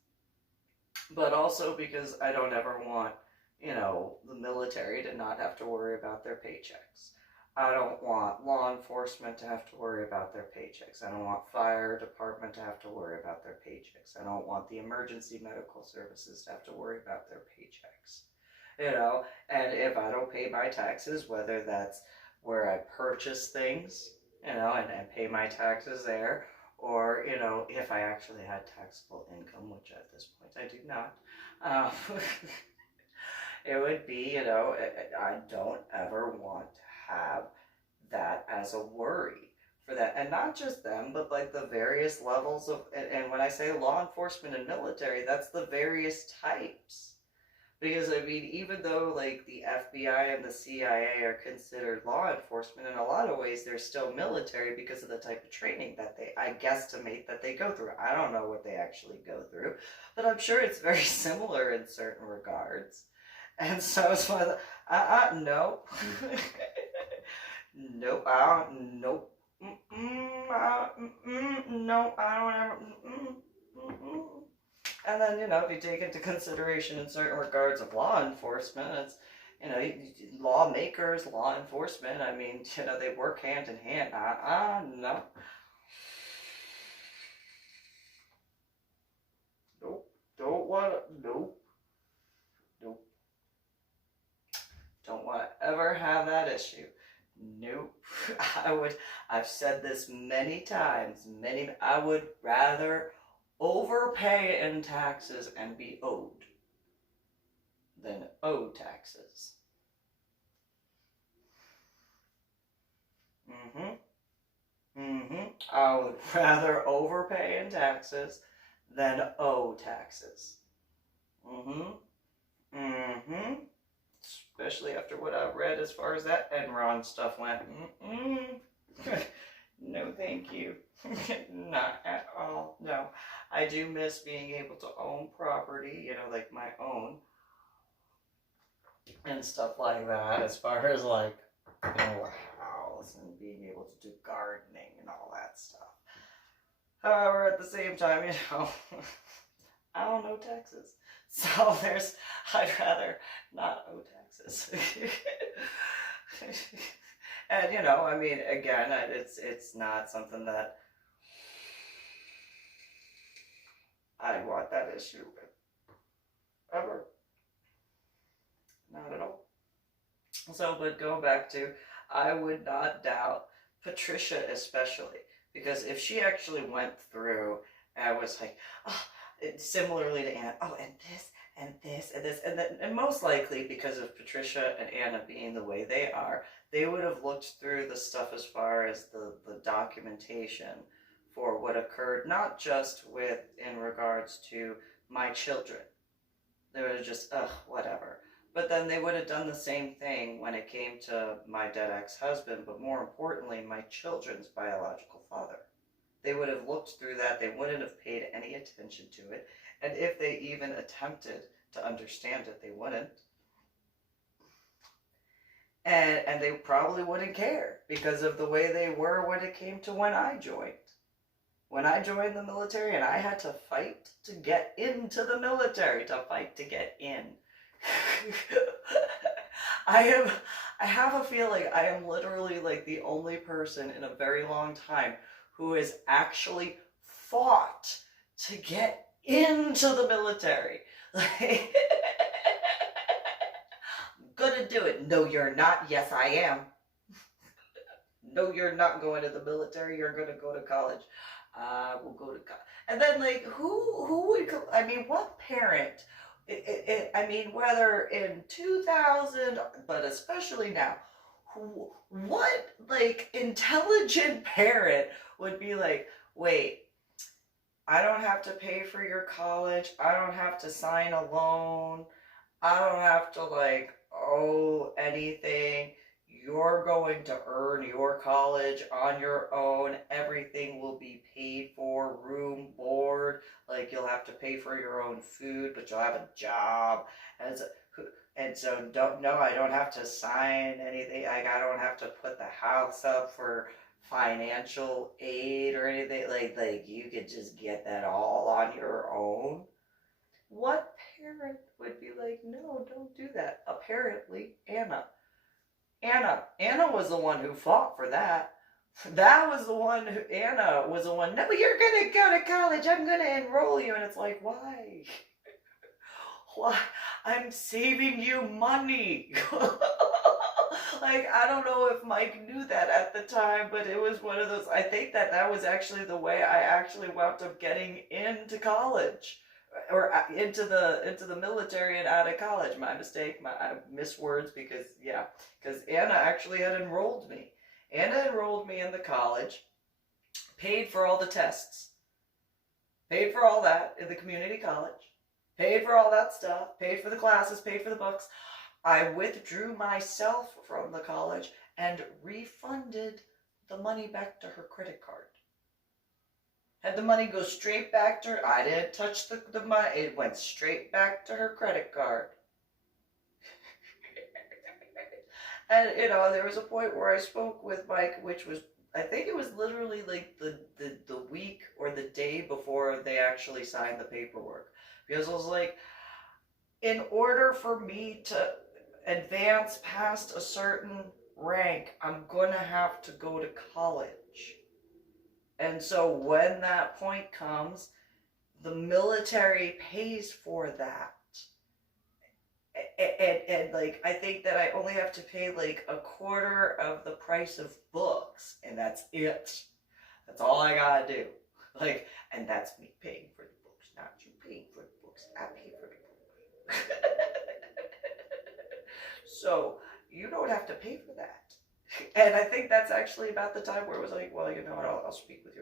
but also because I don't ever want, you know, the military to not have to worry about their paychecks. I don't want law enforcement to have to worry about their paychecks. I don't want fire department to have to worry about their paychecks. I don't want the emergency medical services to have to worry about their paychecks. You know, and if I don't pay my taxes, whether that's where I purchase things, you know, and pay my taxes there, or, you know, if I actually had taxable income, which at this point I do not, it would be, you know, I don't ever want to have that as a worry for that. And not just them, but like the various levels of, and when I say law enforcement and military, that's the various types. Because, I mean, even though, like, the FBI and the CIA are considered law enforcement, in a lot of ways, they're still military because of the type of training that I guesstimate that they go through. I don't know what they actually go through, but I'm sure it's very similar in certain regards. And so it's one of the, no. Nope, I don't, nope. No, I don't ever, And then, you know, if you take into consideration in certain regards of law enforcement, it's, you know, lawmakers, law enforcement, I mean, you know, they work hand in hand. No. Nope. Don't want to, nope. Don't want to ever have that issue. Nope. I've said this many times, I would rather overpay in taxes and be owed than owe taxes. I would rather overpay in taxes than owe taxes. Especially after what I've read as far as that Enron stuff went. No, thank you. Not at all. No. I do miss being able to own property, you know, like my own and stuff like that, as far as like, you know, a house and being able to do gardening and all that stuff. However, at the same time, you know, I don't know taxes. So I'd rather not owe taxes. And, you know, I mean, again, it's not something that I want that issue with. Ever. Not at all. So, but go back to, I would not doubt Patricia especially, because if she actually went through and was like, oh, similarly to Anna, oh, and this, and this, and this, and then, and most likely because of Patricia and Anna being the way they are, they would have looked through the stuff as far as the documentation for what occurred, not just in regards to my children. They would have just, whatever. But then they would have done the same thing when it came to my dead ex-husband, but more importantly, my children's biological father. They would have looked through that. They wouldn't have paid any attention to it. And if they even attempted to understand it, they wouldn't. And they probably wouldn't care because of the way they were when it came to when I joined. When I joined the military and I had to fight to get into the military, to fight to get in. I have a feeling I am literally like the only person in a very long time who has actually fought to get into the military. Like, I'm gonna do it. No, you're not. Yes, I am. No, you're not going to the military. You're gonna go to college. We'll go to college. And then, like, who would go? I mean, what parent? I mean, whether in 2000, but especially now, what, like, intelligent parent would be like, wait, I don't have to pay for your college, I don't have to sign a loan, I don't have to, like, owe anything, you're going to earn your college on your own, everything will be paid for, room, board, like you'll have to pay for your own food, but you'll have a job, and so I don't have to sign anything, like I don't have to put the house up for financial aid or anything, like you could just get that all on your own. What parent would be like, no, don't do that? Apparently, Anna was the one who fought for that. Anna was the one, no, you're going to go to college, I'm going to enroll you. And it's like, why? Why? I'm saving you money. Like, I don't know if Mike knew that at the time, but it was one of those, I think that was actually the way I actually wound up getting into college. Or into the military and out of college. My mistake. I missed words because Anna actually had enrolled me. Anna enrolled me in the college, paid for all the tests, paid for all that in the community college, paid for all that stuff, paid for the classes, paid for the books. I withdrew myself from the college and refunded the money back to her credit card. Had the money go straight back to her. I didn't touch the money. It went straight back to her credit card. And, you know, there was a point where I spoke with Mike, which was, I think it was literally like the week or the day before they actually signed the paperwork. Because I was like, in order for me to advance past a certain rank, I'm going to have to go to college. And so when that point comes, the military pays for that. And like, I think that I only have to pay like a quarter of the price of books, and that's it. That's all I gotta do. Like, and that's me paying for the books, not you paying for the books. I pay for the books. So you don't have to pay for that. And I think that's actually about the time where it was like, well, you know what, I'll speak with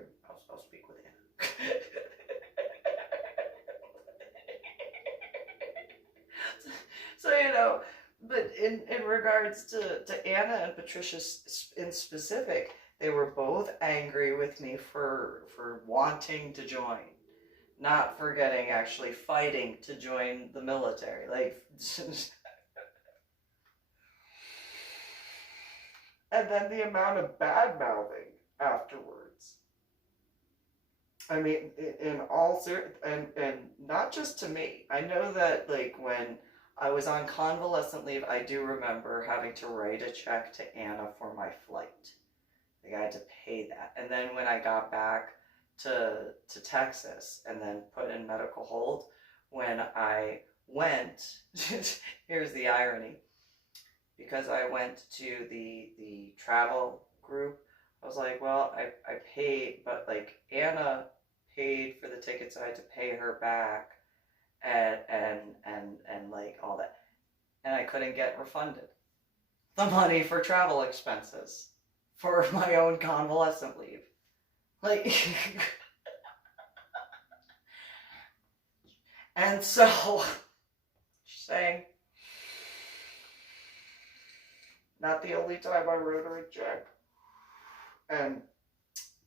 I'll speak with Anna. So, you know, but in regards to Anna and Patricia in specific, they were both angry with me for wanting to join. not forgetting actually fighting to join the military. Like, and then the amount of bad mouthing afterwards. I mean, in all and not just to me. I know that like when I was on convalescent leave, I do remember having to write a check to Anna for my flight. Like I had to pay that, and then when I got back to Texas, and then put in medical hold, when I went, here's the irony, because I went to the travel group. I was like, well, I paid, but like Anna paid for the tickets, so I had to pay her back, and like all that, and I couldn't get refunded the money for travel expenses for my own convalescent leave. Like, and so, saying, not the only time I wrote her a check, and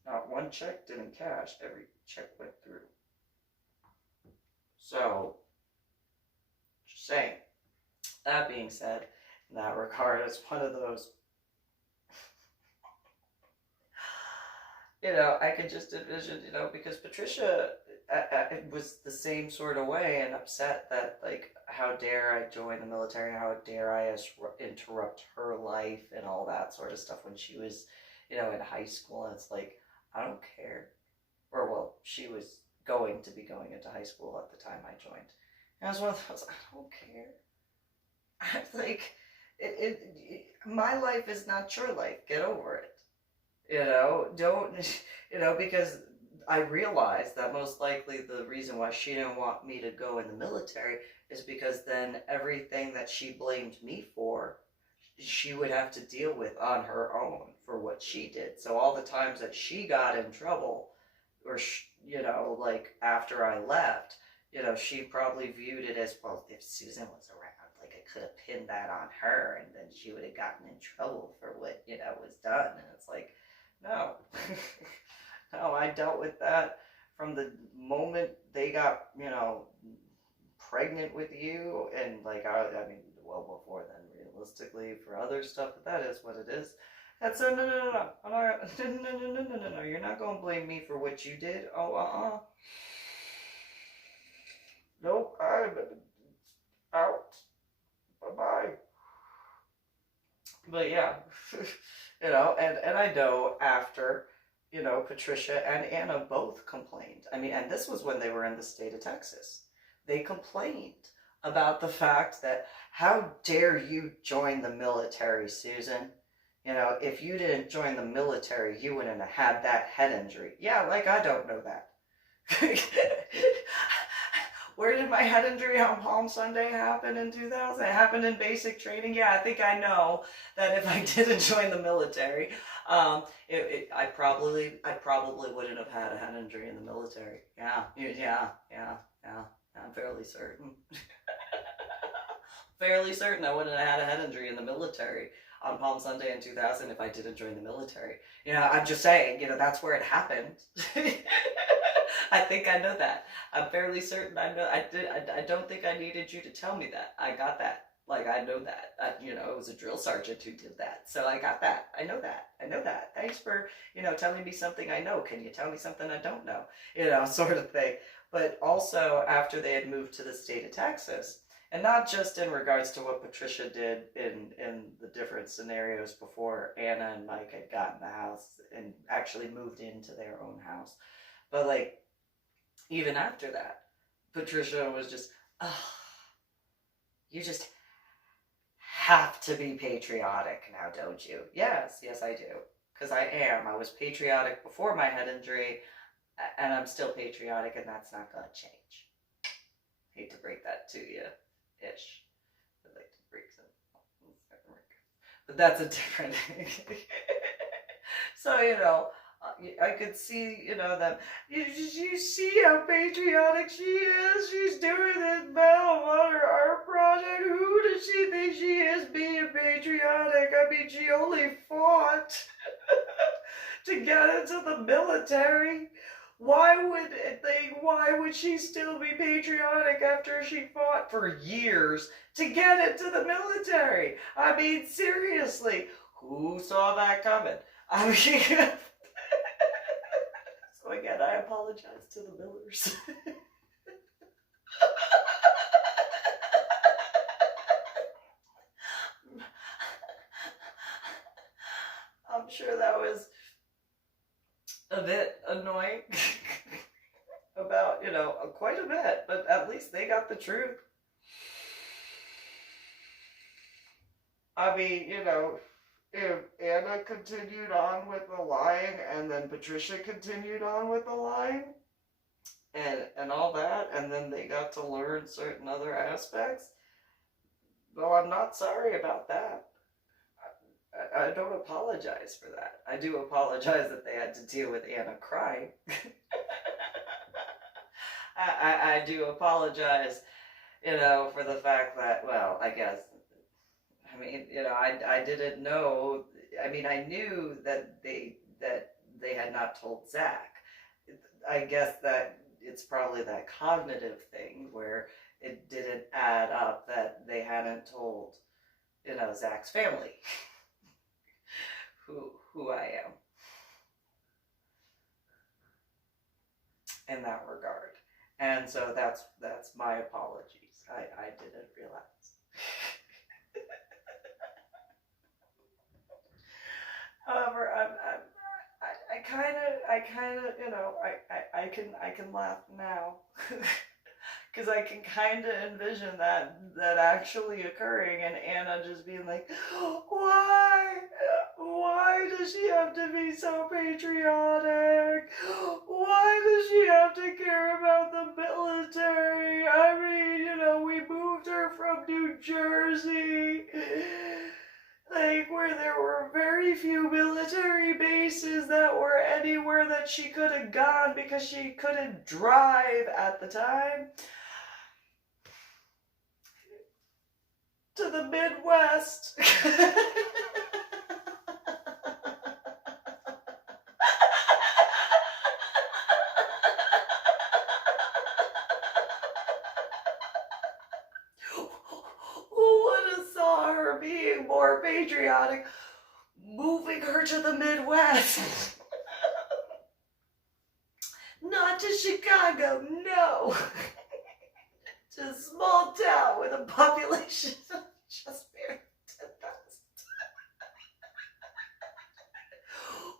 not one check didn't cash, every check went through. So, just saying, that being said, in that regard, it's one of those, I could just envision, because Patricia it was the same sort of way, and upset that, like, how dare I join the military, how dare I interrupt her life and all that sort of stuff when she was, in high school, and it's like, I don't care. Or, well, she was going to be going into high school at the time I joined. And I was one of those, I don't care. I'm like, my life is not your life. Get over it. Don't, because I realized that most likely the reason why she didn't want me to go in the military is because then everything that she blamed me for, she would have to deal with on her own for what she did. So all the times that she got in trouble, or, like after I left, she probably viewed it as, well, if Susan was around, like I could have pinned that on her, and then she would have gotten in trouble for what, was done. And it's like, no. No, I dealt with that from the moment they got, pregnant with you, and like, I mean, well before then, realistically, for other stuff, but that is what it is. That's no, I'm not, no, you're not gonna blame me for what you did. Oh, nope, I'm out. Bye-bye. But yeah, and I know after, Patricia and Anna both complained. I mean, and this was when they were in the state of Texas. They complained about the fact that, how dare you join the military, Susan? If you didn't join the military, you wouldn't have had that head injury. Yeah, like I don't know that. Where did my head injury on Palm Sunday happen in 2000? It happened in basic training. Yeah, I think I know that if I didn't join the military, I probably wouldn't have had a head injury in the military. Yeah. I'm fairly certain. Fairly certain I wouldn't have had a head injury in the military on Palm Sunday in 2000 if I didn't join the military. I'm just saying, that's where it happened. I think I know that. I'm fairly certain I know. I don't think I needed you to tell me that. I got that. Like, I know that. It was a drill sergeant who did that. So I got that. I know that. Thanks for, telling me something I know. Can you tell me something I don't know? Sort of thing. But also, after they had moved to the state of Texas, and not just in regards to what Patricia did in the different scenarios before Anna and Mike had gotten the house and actually moved into their own house, but like, even after that, Patricia was just, you just have to be patriotic now, don't you? Yes, I do. Because I am. I was patriotic before my head injury, and I'm still patriotic, and that's not going to change. Hate to break that to you, ish. I'd like to break some. But that's a different thing. So, I could see, them. You see how patriotic she is? She's doing this Belle on her art project. Who does she think she is being patriotic? I mean, she only fought to get into the military. why would she still be patriotic after she fought for years to get into the military? I mean, seriously, who saw that coming? I mean, so again, I apologize to the Millers. I'm sure that was a bit annoying. About, quite a bit, but at least they got the truth. I mean, if Anna continued on with the lying and then Patricia continued on with the lying and all that, and then they got to learn certain other aspects, well, I'm not sorry about that. I don't apologize for that. I do apologize that they had to deal with Anna crying. I do apologize, for the fact that, well, I guess, I didn't know. I mean, I knew that they had not told Zach. I guess that it's probably that cognitive thing where it didn't add up that they hadn't told, Zach's family who I am in that regard. And so that's my apologies. I didn't realize. However, I can laugh now because I can kind of envision that actually occurring, and Anna just being like, why does she have to be so patriotic? Why does she have to care about the military? I mean, we moved her from New Jersey, like, where there were very few military bases that were anywhere that she could have gone because she couldn't drive at the time, to the Midwest. Who would have saw her being more patriotic, moving her to the Midwest? Not to Chicago, no. To a small town with a population of just barely 10,000.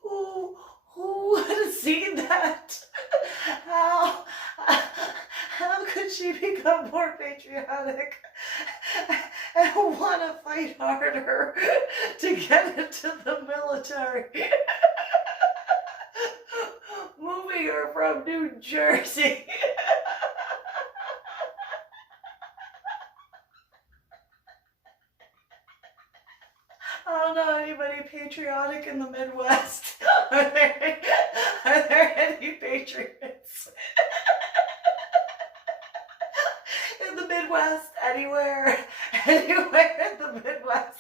Who would have seen that? How could she become more patriotic and want to fight harder to get into the military? Moving her from New Jersey. I don't know anybody patriotic in the Midwest. Are there any patriots? In the Midwest, anywhere in the Midwest.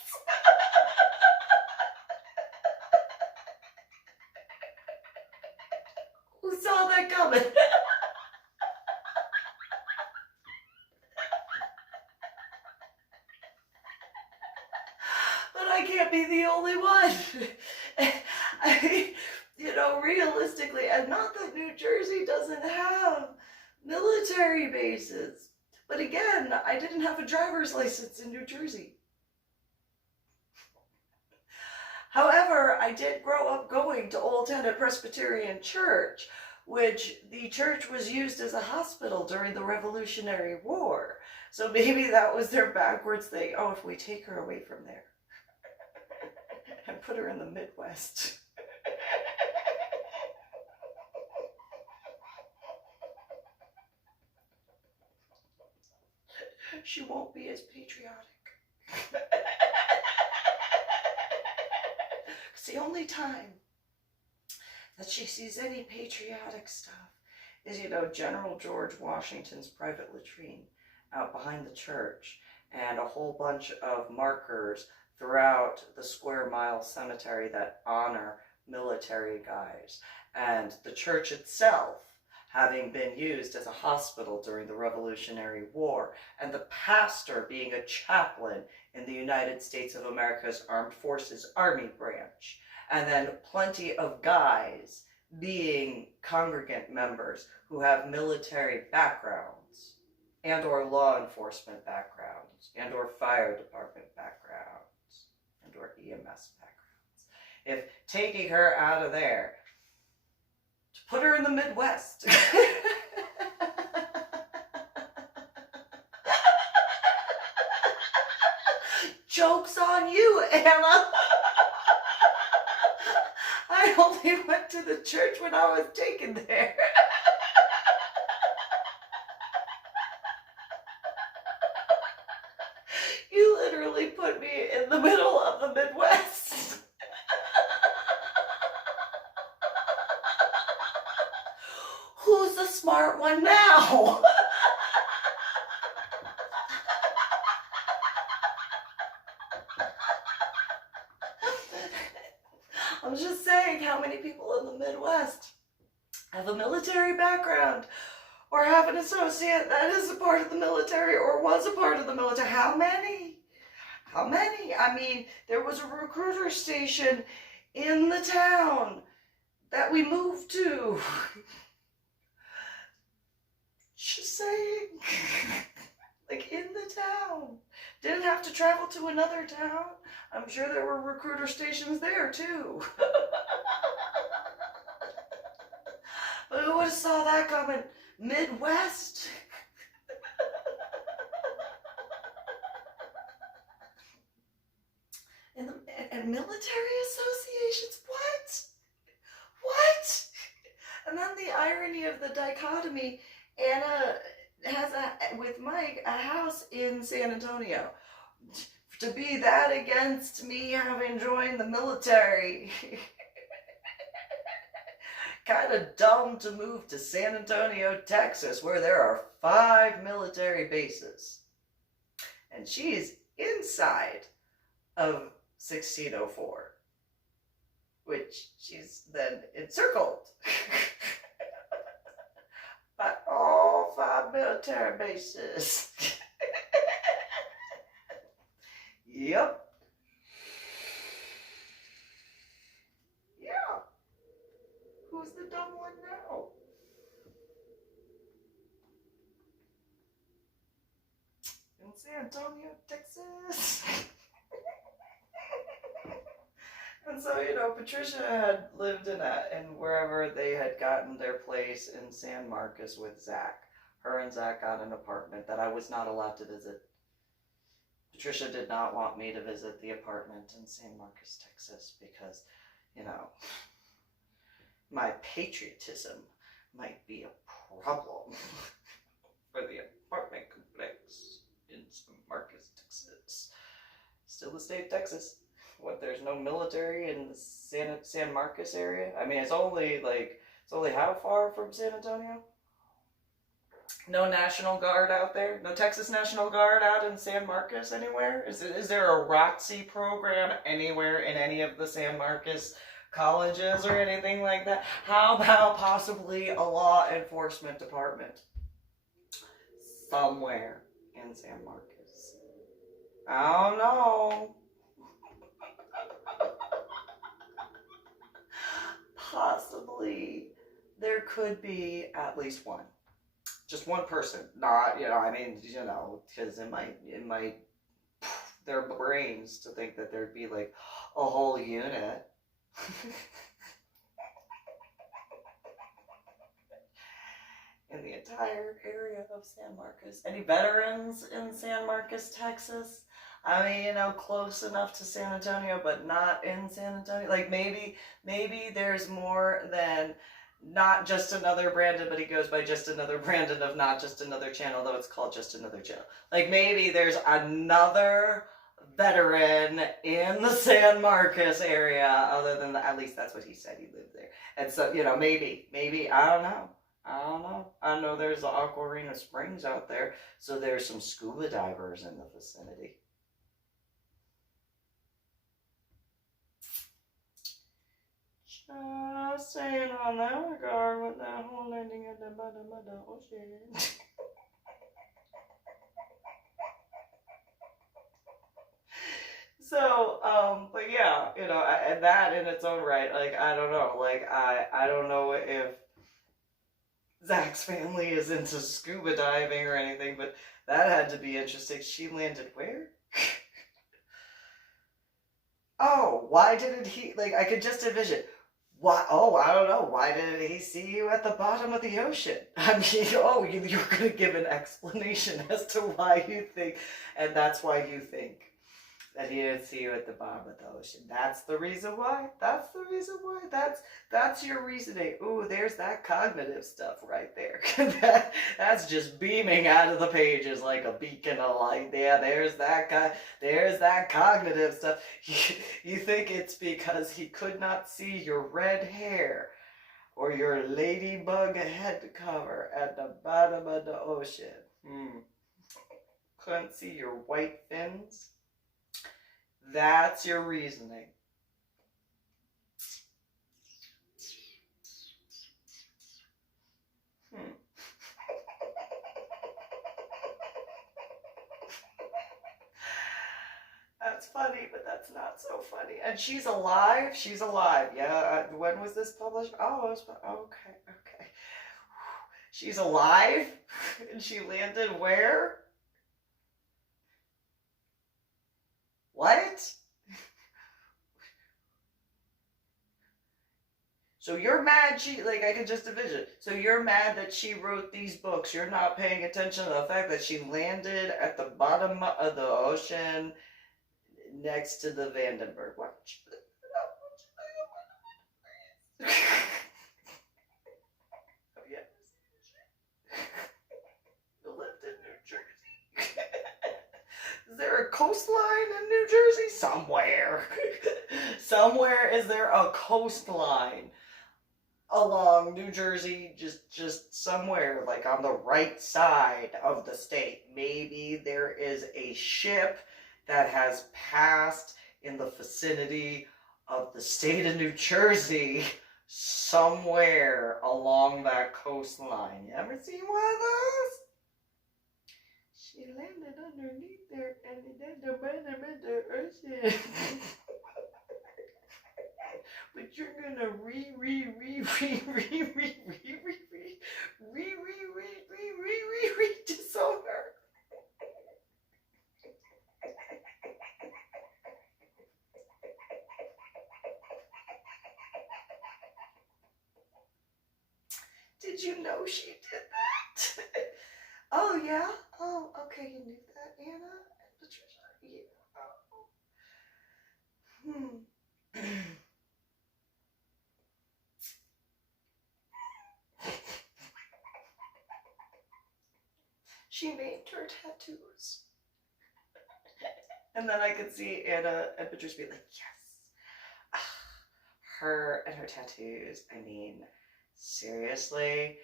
Who saw that coming? But I can't be the only one. I mean, realistically, and not that New Jersey doesn't have military bases. But again, I didn't have a driver's license in New Jersey. However, I did grow up going to Old Tennant Presbyterian Church, which the church was used as a hospital during the Revolutionary War. So maybe that was their backwards thing. Oh, if we take her away from there and put her in the Midwest. She won't be as patriotic. It's the only time that she sees any patriotic stuff is, General George Washington's private latrine out behind the church and a whole bunch of markers throughout the square mile cemetery that honor military guys. And the church itself having been used as a hospital during the Revolutionary War, and the pastor being a chaplain in the United States of America's Armed Forces Army branch, and then plenty of guys being congregant members who have military backgrounds and or law enforcement backgrounds and or fire department backgrounds and or EMS backgrounds. If taking her out of there to put her in the Midwest joke's on you, Anna. I only went to the church when I was taken there. You literally put me in the middle of the Midwest. Who's the smart one now? I'm just saying, how many people in the Midwest have a military background or have an associate that is a part of the military or was a part of the military? How many? How many? I mean, there was a recruiter station in the town that we moved to. Just saying. Like, in the town. Didn't have to travel to another town. I'm sure there were recruiter stations there too. But who would have saw that coming? Midwest? And military associations? What? And then the irony of the dichotomy, Anna has with Mike a house in San Antonio. To be that against me having joined the military. Kind of dumb to move to San Antonio, Texas, where there are 5 military bases. And she's inside of 1604, which she's then encircled by all 5 military bases. Yep. Yeah. Who's the dumb one now? In San Antonio, Texas. And so, you know, Patricia had lived in wherever they had gotten their place in San Marcos with Zach. Her and Zach got an apartment that I was not allowed to visit. Patricia did not want me to visit the apartment in San Marcos, Texas, because, you know, my patriotism might be a problem for the apartment complex in San Marcos, Texas. Still the state of Texas. What, there's no military in the San Marcos area? I mean, it's only how far from San Antonio? No National Guard out there? No Texas National Guard out in San Marcos anywhere? Is there a ROTC program anywhere in any of the San Marcos colleges or anything like that? How about possibly a law enforcement department somewhere in San Marcos? I don't know. Possibly there could be at least one. Just one person, not, you know, I mean, you know, because it might their brains to think that there'd be like a whole unit. In the entire area of San Marcos. Any veterans in San Marcos, Texas? I mean, you know, close enough to San Antonio, but not in San Antonio. Like maybe there's more than not just another Brandon, but he goes by just another Brandon of not just another channel, though it's called just another channel. Like maybe there's another veteran in the San Marcos area, other than at least that's what he said, he lived there. And so, you know, maybe, I don't know. I know there's the Aquarina Springs out there, so there's some scuba divers in the vicinity. Just saying, on that regard with that whole landing at the bottom of the ocean. So, but yeah, you know, and that in its own right, like, I don't know, like, I don't know if Zach's family is into scuba diving or anything, but that had to be interesting. She landed where? Oh, why didn't he, like, I could just envision, why, oh, I don't know, why didn't he see you at the bottom of the ocean? I mean, oh, you're going to give an explanation as to why you think, and that's why you think that he didn't see you at the bottom of the ocean. That's the reason why? That's the reason why? That's your reasoning. Ooh, there's that cognitive stuff right there. That's just beaming out of the pages like a beacon of light. Yeah, there's that cognitive stuff. You think it's because he could not see your red hair or your ladybug head cover at the bottom of the ocean. Couldn't see your white fins? That's your reasoning. That's funny, but that's not so funny. And she's alive? She's alive. Yeah, when was this published? Oh, it was, okay. She's alive? And she landed where? What? So you're mad like, I can just envision. So you're mad that she wrote these books. You're not paying attention to the fact that she landed at the bottom of the ocean next to the Vandenberg. Why don't you oh, yeah. You lived in New Jersey. Is there a coastline in New Jersey? Somewhere. Somewhere is there a coastline along New Jersey, just somewhere, like on the right side of the state. Maybe there is a ship that has passed in the vicinity of the state of New Jersey somewhere along that coastline. You ever seen one of those? She landed underneath there and it did the bottom of the ocean. But you're gonna disown her. Did you know she did that? Oh, yeah? Oh, okay, you knew that, Anna and Patricia? Yeah. She named her tattoos. And then I could see Anna and Patricia be like, yes. Her and her tattoos. I mean, seriously?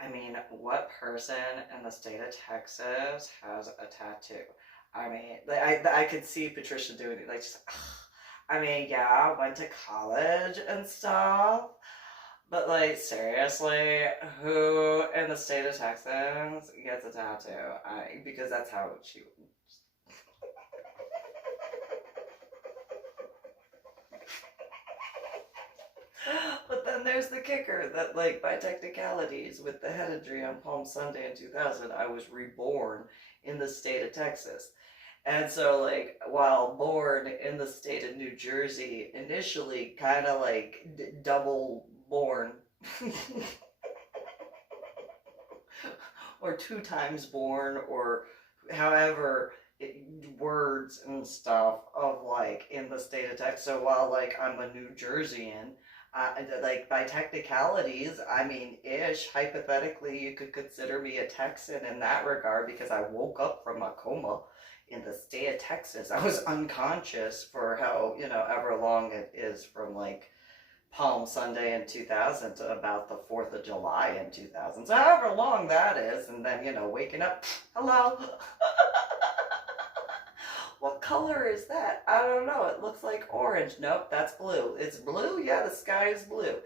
I mean, what person in the state of Texas has a tattoo? I mean, I could see Patricia doing it. Like, just, I mean, yeah, I went to college and stuff. But, like, seriously, who in the state of Texas gets a tattoo? Because that's how she... But then there's the kicker that, like, by technicalities, with the headedry on Palm Sunday in 2000, I was reborn in the state of Texas. And so, like, while born in the state of New Jersey, initially kind of, like, double born. Or 2 times born, or however words and stuff of, like, in the state of Texas. So while, like, I'm a New Jerseyan, like, by technicalities, I mean, hypothetically, you could consider me a Texan in that regard, because I woke up from a coma in the state of Texas. I was unconscious for how, ever long it is from, like, Palm Sunday in 2000 to about the 4th of July in 2000. So however long that is, and then, waking up, hello. What color is that? I don't know. It looks like orange. Nope, that's blue. It's blue? Yeah, the sky is blue.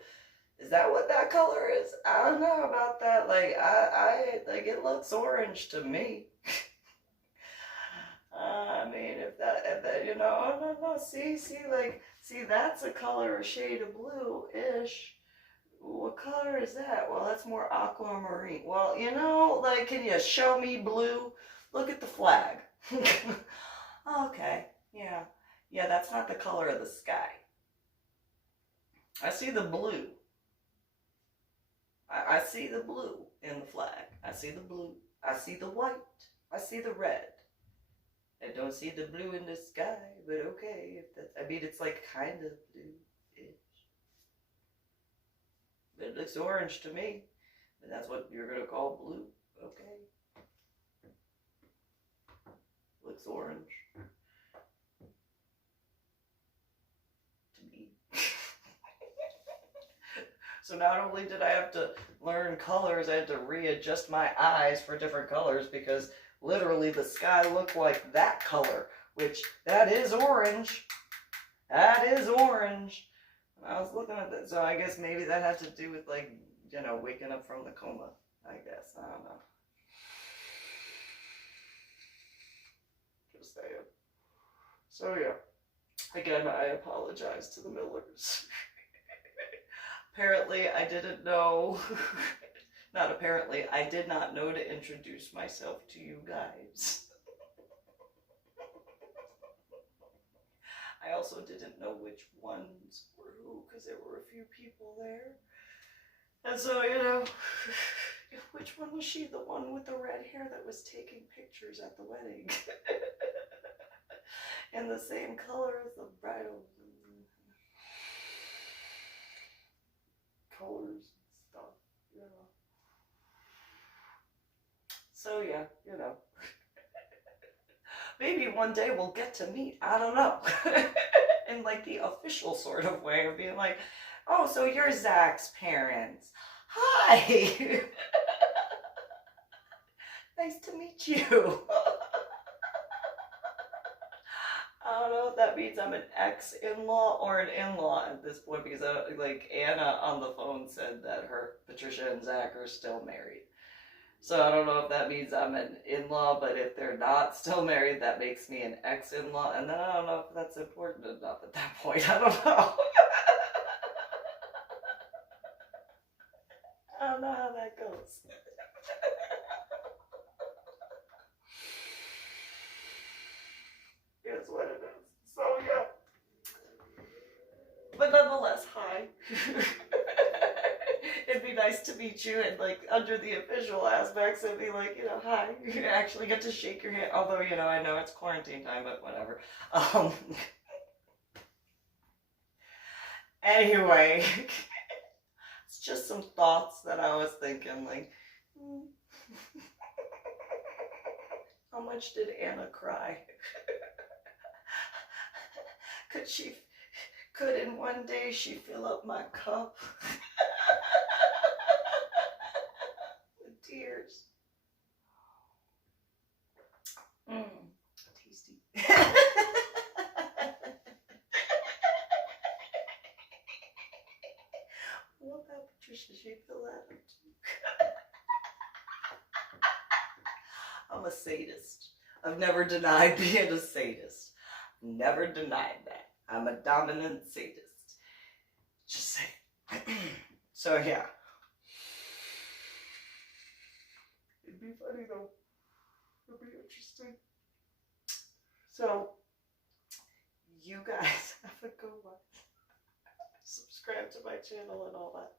Is that what that color is? I don't know about that. Like I like it looks orange to me. I mean, if that, you know, oh, no, see, that's a color, a shade of blue-ish. What color is that? Well, that's more aquamarine. Well, you know, like, can you show me blue? Look at the flag. Okay, yeah, yeah, that's not the color of the sky. I see the blue. I see the blue in the flag. I see the blue. I see the white. I see the red. I don't see the blue in the sky, but okay. If that's, I mean, it's like kind of blue-ish. But it looks orange to me. And that's what you're going to call blue. Okay. Looks orange. To me. So not only did I have to learn colors, I had to readjust my eyes for different colors because literally the sky looked like that color, which that is orange. That is orange. And I was looking at that, so I guess maybe that had to do with, like, you know, waking up from the coma, I guess. I don't know. Just saying. So yeah, again, I apologize to the Millers. Apparently, I didn't know, not apparently, I did not know to introduce myself to you guys. I also didn't know which ones were who, because there were a few people there. And so, you know, which one was she? The one with the red hair that was taking pictures at the wedding. And the same color as the bridal. Colors and stuff, you know. So yeah, you know. Maybe one day we'll get to meet, I don't know. In like the official sort of way of being like, oh, so you're Zach's parents. Hi. Nice to meet you. I don't know if that means I'm an ex-in-law or an in-law at this point, because like Anna on the phone said that Patricia and Zach are still married. So I don't know if that means I'm an in-law, but if they're not still married, that makes me an ex-in-law. And then I don't know if that's important enough at that point. I don't know. I don't know how that goes. Here's what it is. So yeah. But nonetheless, hi. It'd be nice to meet you, and like under the official aspects, it'd be like, you know, hi. You actually get to shake your hand. Although, you know, I know it's quarantine time, but whatever. Anyway, it's just some thoughts that I was thinking, like, how much did Anna cry? Could in one day she fill up my cup? With tears. Tasty. What about Patricia? She fill that up too. I'm a sadist. I've never denied being a sadist. Never denied that. I'm a dominant sadist. Just saying. So yeah. It'd be funny though. It'd be interesting. So, you guys have a good one. Subscribe to my channel and all that.